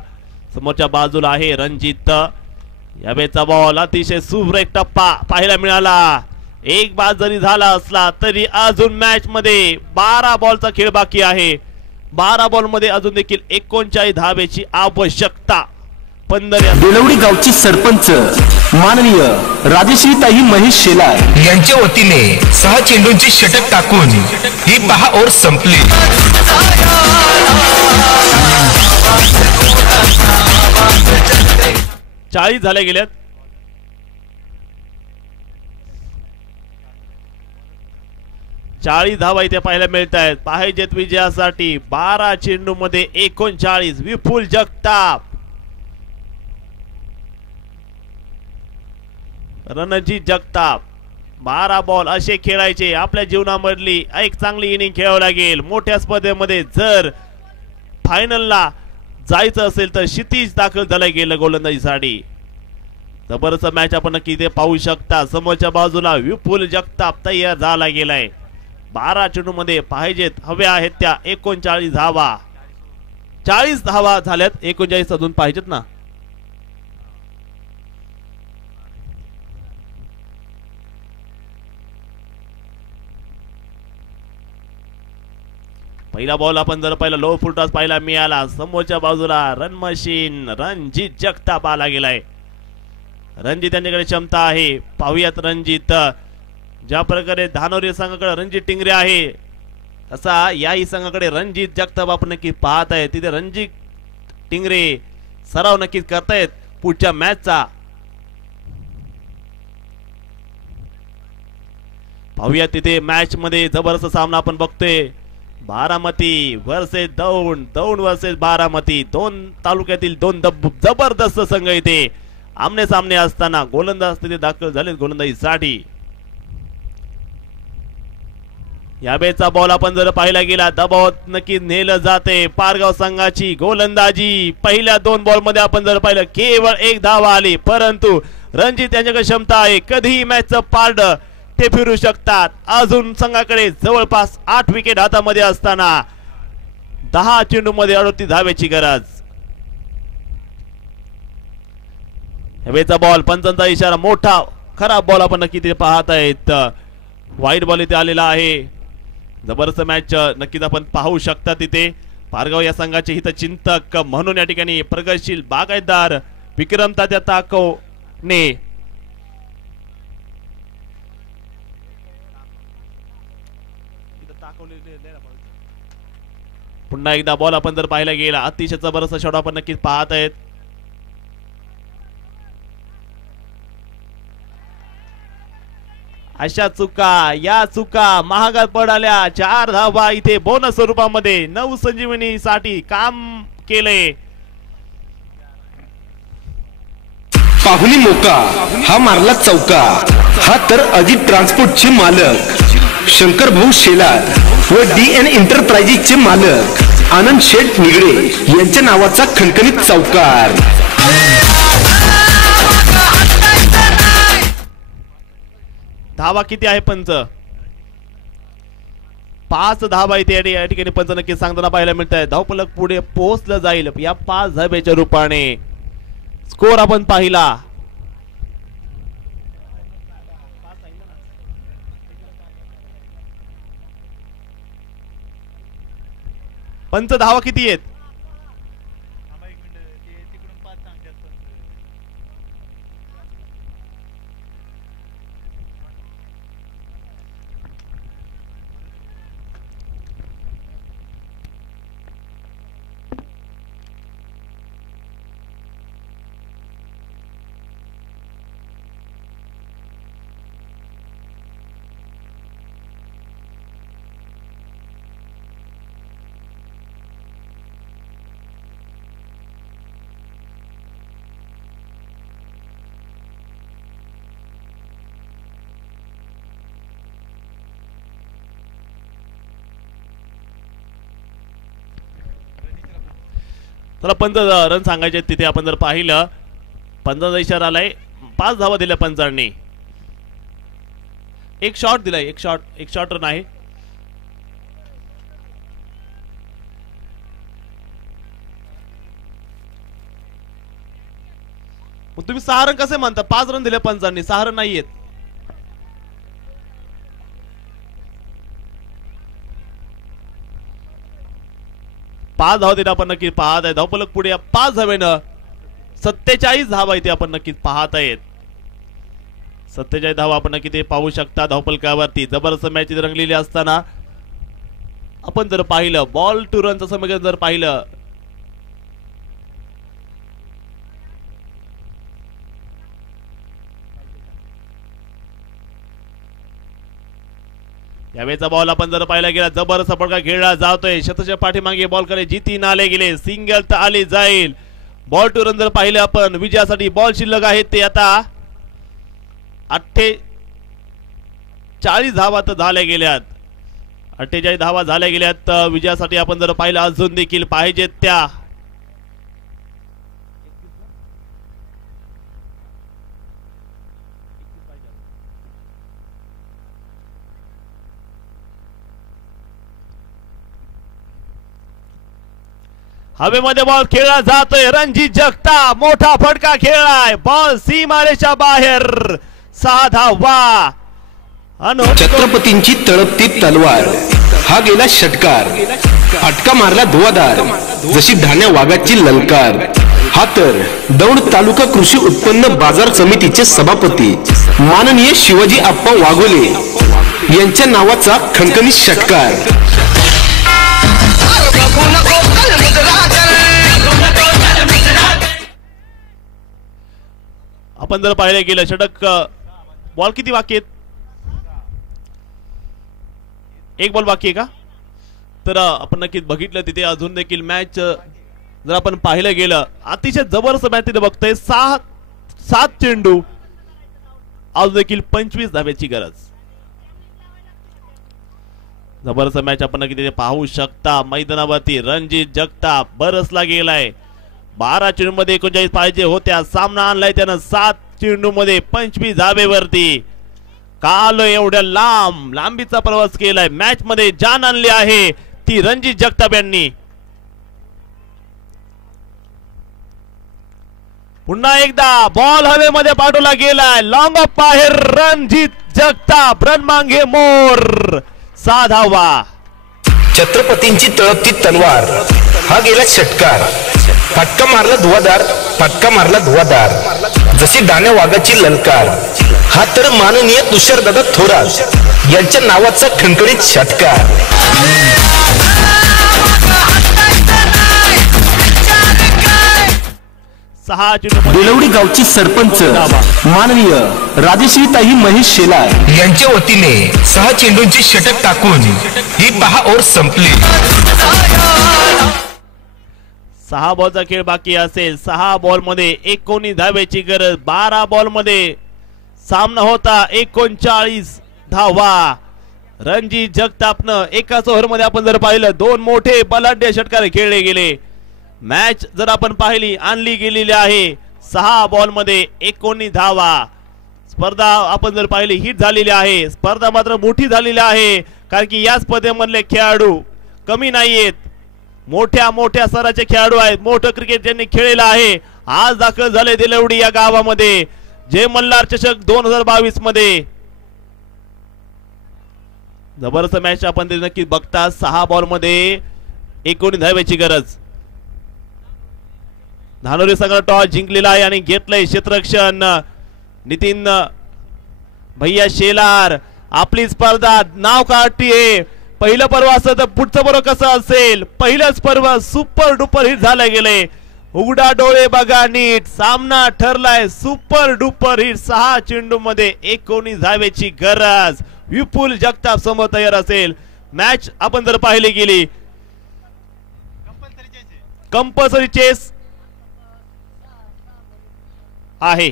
समोरच्या बाजूला आहे रणजित. यावेळेचा बॉल अतिशय सुरेख टप्पा पाहायला मिळाला. एक बाद जरी झाला असला तरी अजून मॅच मध्ये 12 बॉलचा खेळ बाकी आहे. 12 बॉल मध्ये अजून देखील 39 धावेची आवश्यकता. बेलवडी गावची सरपंच माननीय राजेश्रीताई महेश शेलार यांच्या वतीने 6 चेंडूंची षटक टाकून ही 10 ओव्हर संपली. चाळीस झाल्या गेल्यात. चाळीस धावा इथे पाहायला मिळत आहेत. पाहिजेत विजयासाठी. 12 चेंडू मध्ये 39. विपुल जगताप, रणजित जगताप, 12 बॉल असे खेळायचे. आपल्या जीवनामधली एक चांगली इनिंग खेळावं लागेल. मोठ्या स्पर्धेमध्ये जर फायनलला जायचं असेल तर क्षितिज दाखल झाला गेलं गोलंदाजीसाठी. जबरदस्त मॅच आपण नक्की इथे पाहू शकता. समोरच्या बाजूला विपुल जगताप तयार झाला गेलाय. 12 चेंडू मध्ये पाहिजेत हव्या आहेत त्या 39 धावा. 40 धावा झाल्यात, 39 अजून पाहिजेत ना. पहिला बॉल आपण जर पाहिला लो फुल टॉस पाहायला मिळाला. समोरच्या बाजूला रन मशीन रणजित जगताप आला गेलाय. रणजित यांच्याकडे क्षमता आहे. पाहूयात रणजित. ज्या प्रकारे धानोरी संघाकडे रणजित टिंगरे आहे तसा याही संघाकडे रणजित जगताप आपण नक्की पाहत आहे. तिथे रणजित टिंगरे सराव नक्कीच करतायत पुढच्या मॅचचा. पाहूया तिथे मॅच मध्ये जबरदस्त सामना आपण बघतोय. Baramati versus Daund, Daund versus Baramati. 2 तालुक्यातील 2 जबरदस्त संघ इथे आमने सामने असताना गोलंदाज तिथे दाखल झाले गोलंदाजीसाठी. यावेळेचा बॉल आपण जर पाहिला गेला दबावात नक्की नेलं जाते पारगाव संघाची गोलंदाजी. पहिल्या 2 बॉल मध्ये आपण जर पाहिलं केवळ 1 धावा आली, परंतु रणजित यांच्याकडे क्षमता आहे. कधीही मॅचचं पारड ते फिरू शकतात. अजून संघाकडे जवळपास 8 विकेट हातामध्ये असताना 10 चेंडू मध्ये 38 धावेची गरज. यावेळेचा बॉल पंचांचा इशारा, मोठा खराब बॉल आपण नक्की ते पाहत आहेत. वाईट बॉल इथे आलेला आहे. जबरदस्त मॅच नक्कीच आपण पाहू शकता. तिथे पारगाव या संघाचे हितचिंतक म्हणून या ठिकाणी प्रगतशील बागायतदार विक्रम तात्या ताकवणे पुन्हा एकदा बॉल आपण जर पाहायला गेला अतिशय जबरदस्त शॉट आपण नक्कीच पाहत आहेत. अशा चुका या चुका महागात पडाल्या. 4 धावा इथे बोनस स्वरूपामध्ये नवसंजीवनी साठी काम केले. पाहुणी मोका हा मारला चौका. हा तर अजित ट्रान्सपोर्टचे मालक शंकर भाऊ शेलार व DN एंटरप्राइजेसचे मालक आनंद शेठ निगडे यांच्या नावाचा खणखणीत चौकार. धावा किती आहे पंच? 5 धावा इथे या ठिकाणी पंच नक्की सांगताना पाहायला मिळत आहे. धावफलक पुढे पोहोचलं जाईल या 5 धाब्याच्या रूपाने. स्कोर आपण पाहिला पंच धावा किती आहेत? चला पंच रन सांगायचे तिथे आपण जर पाहिलं पंचांचा इशारा आलाय 5 धावा दिल्या पंचांनी एक शॉट दिलाय एक शॉट रन आहे मग तुम्ही 6 रन कसे म्हणता 5 रन दिले पंचांनी 6 रन नाहीयेत पाच धावा तिथे आपण नक्की पाहत आहे धावफलक पुढे 5 धावेनं 47 धावा इथे आपण नक्कीच पाहत आहेत 47 धावा आपण नक्की ते पाहू शकता धावफलकावरती जबरदस्त मॅच रंगलेली असताना आपण जर पाहिलं बॉल टू रनचं समीकरण जर पाहिलं यावेळेचा बॉल आपण जर पाहिला गेला जबरदस्त फटका खेळला जातोय शतच्या पाठीमागे बॉल कडे जिती नाले गेले सिंगल तर आली जाईल बॉल टू रन जर पाहिले आपण विजयासाठी बॉल शिल्लक आहेत ते आता 48 धावा तर झाल्या गेल्यात 48 धावा झाल्या गेल्यात विजयासाठी आपण जर पाहिलं अजून देखील पाहिजेत त्या हवेमध्ये बॉल खेळला जातोय रणजित जगताप मोठा फटका खेळलाय बॉल सीमारेषा बाहेर 6 धावा छत्रपतींची तळपती तलवार हा गेला षटकार फटका मारला धुवाधार जशी धाण्या वाघाची ललकार हा तर दौंड तालुका कृषी उत्पन्न बाजार समितीचे सभापती माननीय शिवाजी आप्पा वाघोले यांच्या नावाचा खणखणीत षटकार आपण जर पाहिलं गेलं षटक बॉल किती बाकी आहेत एक बॉल बाकी आहे का तर आपण नक्कीच बघितलं तिथे अजून देखील मॅच जर आपण पाहिलं गेलं अतिशय जबरदस्त मॅच तिथे बघतोय 7 चेंडू अजून देखील 25 धाव्याची गरज जबरदस्त मॅच आपण नक्की तिथे पाहू शकता मैदानावरती रणजित जगताप बरसला गेलाय 12 चेंडू मध्ये 39 पाहिजे होत्या सामना आणलाय त्यानं 7 चेंडू मध्ये 25 धावेवरती काल एवढ्या लांबीचा प्रवास केलाय मॅच मध्ये जान आणली आहे ती रणजित जगताप यांनी पुन्हा एकदा बॉल हवेमध्ये पाठवला गेलाय लॉंग ऑफ बाहेर रणजित जगताप रन मांगे मोर 6 धावा छत्रपतींची तळपती तलवार हा गेला षटकार फटका मारला धुवाधार जशी धाण्या वाघाची ललकार हा तर माननीय तुषारदादा थोरात यांच्या नावाचा खणखणीत षटकार बेलवडी गावची सरपंच माननीय राजेश्रीताई महेश शेलार यांच्या वतीने 6 चेंडूंची षटक टाकून ही 10 ओव्हर संपली 6 बॉलचा खेळ बाकी असेल 6 बॉल मध्ये 19 धावेची गरज 12 बॉल मध्ये सामना होता 39 धावा रणजित जगतापनं एकाच ओव्हर मध्ये आपण जर पाहिलं 2 मोठे बलाढ्य षटकार खेळले गेले मॅच जर आपण पाहिली आणली गेलेली आहे 6 बॉल मध्ये 19 धावा स्पर्धा आपण जर पाहिली हिट झालेली आहे स्पर्धा मात्र मोठी झालेली आहे कारण की या स्पर्धेमधले खेळाडू कमी नाहीयेत मोठ्या स्तराचे खेळाडू आहेत मोठं क्रिकेट ज्यांनी खेळलेलं आहे आज दाखल झाले देलवडी या गावामध्ये जय मल्हार चषक 2022 मध्ये जबरदस्त मॅच आपण ते नक्की बघता 6 बॉल मध्ये 19 धावेची गरज धानोरी संघाने टॉस जिंकलेला आहे आणि घेतलंय क्षेत्ररक्षण नितीन भैया शेलार आपली स्पर्धा नाव काढतीये पहिलं पर्व असं तर पुढचं पर्व कसं असेल पहिलंच पर्व सुपर डुपर हिट झालं गेले उघडा डोळे बघा नीट सामना ठरलाय सुपर डुपर हिट 6 चेंडू मध्ये 19 धावेची गरज विपुल जगताप समोर तयार असेल मॅच आपण जर पाहिली गेली कंपल्सरी चेस आहे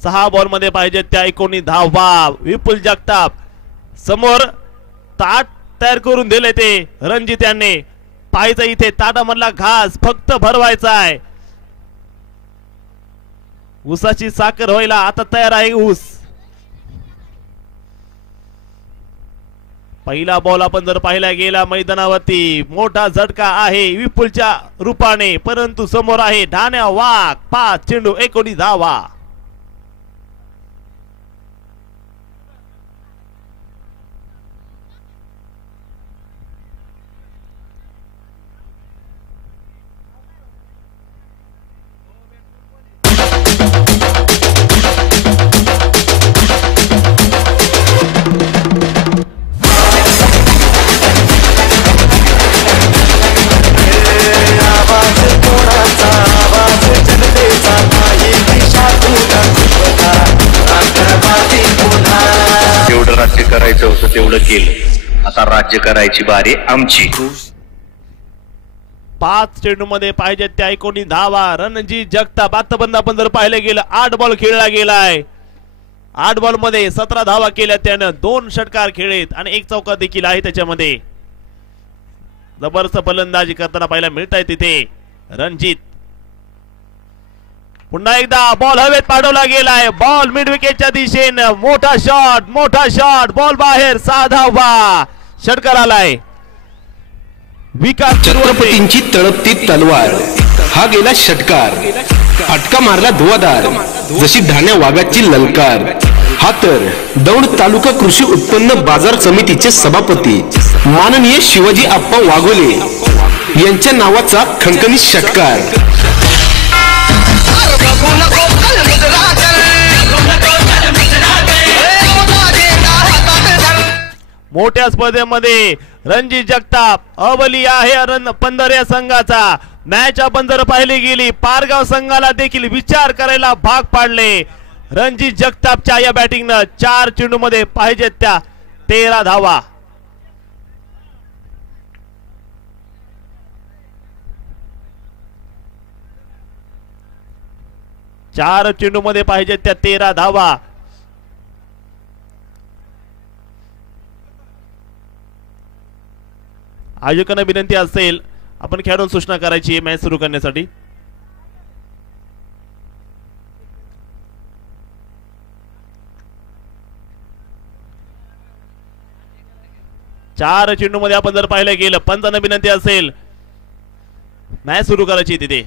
6 बॉल मध्ये पाहिजे त्या 19 धावा. विपुल जगताप समोर ताट तयार करून दिले ते रणजित यांनी. पाहायचं इथे ताटामधला घास फक्त भरवायचा आहे. ऊसाची साखर व्हायला आता तयार आहे ऊस. पहिला बॉल आपण जर पाहिला गेला मैदानावरती मोठा झटका आहे विपुलच्या रूपाने, परंतु समोर आहे ढाण्या वाघ. 5 चेंडू 19 धावा. जेवढं राज्य करायचं होतं तेवढं केलं. आता राज्य करायची बारी आमची. 5 चेंडू मध्ये पाहिजे त्या 19 धावा. रणजित जगताप आतापर्यंत आपण जर पाहिलं गेलं 8 बॉल खेळला गेलाय. 8 बॉल मध्ये 17 धावा केल्या त्यानं. 2 षटकार खेळलेत आणि 1 चौकार देखील आहे त्याच्यामध्ये. जबरदस्त फलंदाजी करताना पाहायला मिळत आहे तिथे रणजित. पुन्हा एकदा बॉल हवेत पाठवला गेलाय. बॉल मिड विकेटच्या दिशेनं. मोठा शॉट बॉल बाहेर. 6 धावा. षटकार आलाय. विकास छत्रपतींची तळपती तलवार हा गेला षटकार. फटका मारला धुवाधार जशी ढाण्या वाघाची ललकार. हा तर दौंड तालुका कृषी उत्पन्न बाजार समितीचे सभापती माननीय शिवाजी आप्पा वाघोले यांच्या नावाचा खणखणीत षटकार. मोठ्या स्पर्धेमध्ये रणजित जगताप अवली आहे पंधरा संघाचा. मॅच आपण जर पाहिली गेली पारगाव संघाला देखील विचार करायला भाग पाडले रणजित जगतापच्या या बॅटिंगनं. 4 चेंडू मध्ये पाहिजेत त्या 13 धावा. 4 चेंडू मध्ये पाहिजेत त्या 13 धावा. आयोजकांना विनंती असेल आपण खेळाडूंना सूचना करायची आहे मॅच सुरू करण्यासाठी. चार चेंडू मध्ये आपण जर पाहिलं गेलं पंचांना विनंती असेल मॅच सुरू करायची तिथे.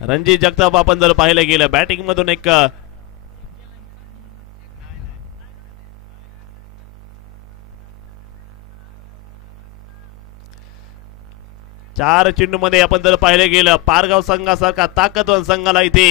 रणजित जगताप आपण जर पाहिलं गेलं बॅटिंग मधून एक चार चेंडू मध्ये आपण जर पाहिलं गेलं पारगाव संघासारखा ताकदवान संघाला इथे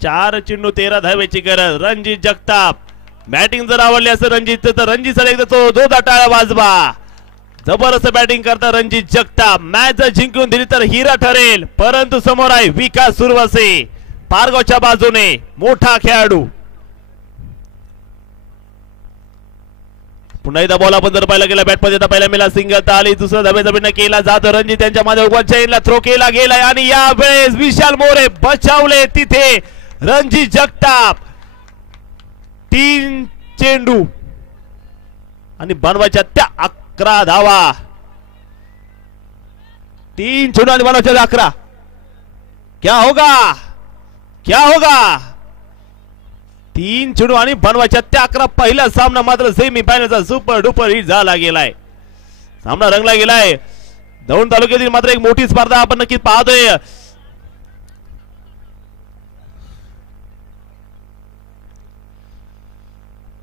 चार चेंडू 13 धावेची गरज. रणजित जगताप बॅटिंग जर आवडली असेल रणजित तर रणजितसाठी एकदा तो जोरदार टाळ्या वाजवा. जबरदस्त बॅटिंग करता रणजित जगताप. मॅच जर जिंकून दिली तर हिरा ठरेल, परंतु समोर आहे विकास सुरवसे पारगावच्या बाजूने मोठा खेळाडू. पुन्हा एकदा बॉल आपण जर पाहिला गेला बॅट मध्ये पहिला मिला सिंगल तर आली. दुसरा धाब्याचा केला जातो रणजित त्यांच्या मध्ये उभा चेनला थ्रो केला गेलाय आणि यावेळेस विशाल मोरे बचावले तिथे रणजित जगताप. 3 चेंडू आणि बनवायच्या त्या 11 धावा. 3 चेंडू आणि बनवायच्या 11. क्या होगा क्या होगा. 3 चेंडू आणि बनवायच्या त्या 11. पहिला सामना मात्र सेमी फायनलचा सुपर डुपर हिट झाला गेलाय. सामना रंगला गेलाय. दौंड तालुक्यातील मात्र एक मोठी स्पर्धा आपण नक्की पाहतोय.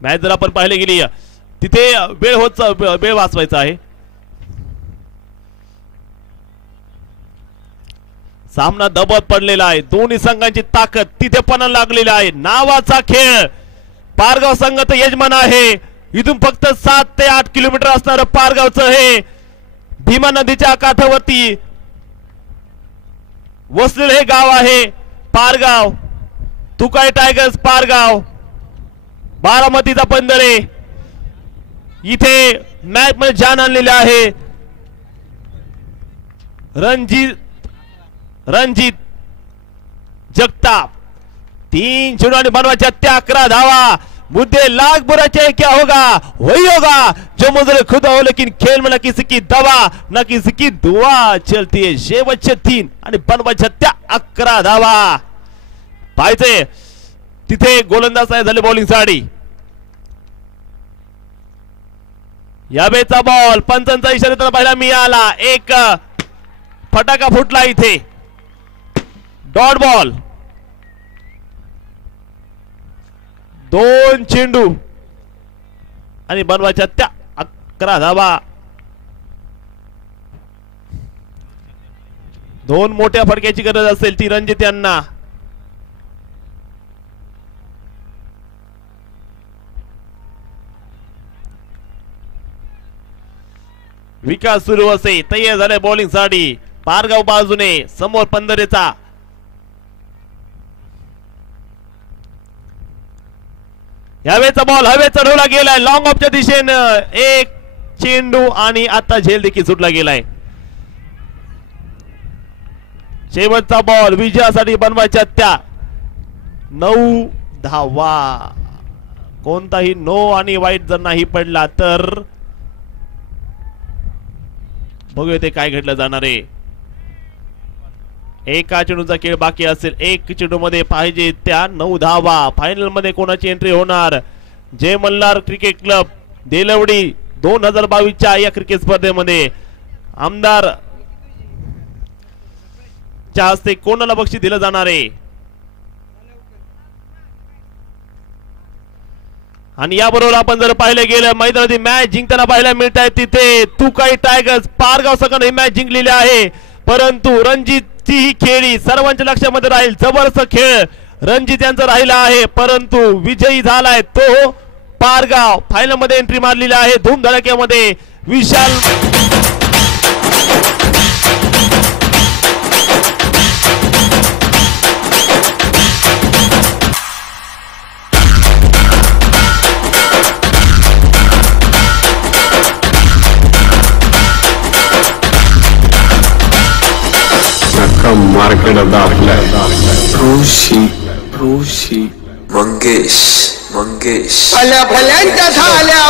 मॅच जर आपण पाहिले गेली तिथे वेळ वाचवायचा आहे. सामना दबत पडलेला आहे. दोन्ही संघांची ताकद तिथे पण लागलेली आहे. नावाचा खेळ. पारगाव संघ तर यजमान आहे. इथून फक्त 7 ते 8 किलोमीटर असणारं पारगावचं हे भीमा नदीच्या काठावरती वसलेलं हे गाव आहे पारगाव. तुकाई टायगर्स पारगाव, बारामतीचा पंधरे इथे मॅच मध्ये जान आणलेले आहे. रणजित जगताप. 3 चेंडू आणि बनवायच्या त्या 11 धावा. मुद्दे लाख बुराचे क्या होगा वही होगा जो मुझे खुदा हो, लेकिन खेल में न किसी की दवा न किसी की दुआ चलती है. शेवटचे 3 आणि बनवायच्या त्या 11 धावा. पाहायचे तिथे गोलंदाज झाले बॉलिंग साठी. यावेळेचा बॉल पंचांचा इशारा तर पाहिला मिळाला. एक फटाका फुटला इथे. Dot ball. 2 चेंडू आणि बनवायच्या त्या 11 धावा. 2 मोठ्या फटक्याची गरज असेल ती रणजित यांना. विकास सुरू असे तयार झाले बॉलिंग साठी. पारगाव बाजूने समोर पंधरेचा. यावेळेचा बॉल हवेत चढवला गेलाय लॉंग ऑफच्या दिशेनं. 1 चेंडू आणि आता झेल देखील सुटला गेलाय. शेवटचा बॉल विजयासाठी बनवायच्या त्या 9 धावा. कोणताही नो आणि वाईट जर नाही पडला तर बघूया ते काय घडलं जाणार आहे. एका चेंडूचा खेळ बाकी असेल. 1 चेंडू मध्ये पाहिजे त्या 9 धावा. फायनल मध्ये कोणाची एंट्री होणार. जय मल्हार क्रिकेट क्लब देलवडी 2022च्या या क्रिकेट स्पर्धेमध्ये आमदार च्या हस्ते कोणाला बक्षीस दिलं जाणार आहे. आणि याबरोबर आपण जर पाहिलं गेलं मैदानाची मॅच जिंकताना पाहायला मिळत आहे तिथे तुकाई टायगर्स पारगाव संघाने ही मॅच जिंकलेली आहे. परंतु रणजित ची ही खेळी सर्वांच्या लक्षामध्ये राहील. जबरदस्त खेळ रणजित यांचा राहिला आहे, परंतु विजयी झालाय तो पारगाव. फायनल मध्ये एंट्री मारलेली आहे धूमधडक्यामध्ये. विशाल मार्केट आपल्या ऋषी मंगेश भल्या भल्यांच्या झाल्या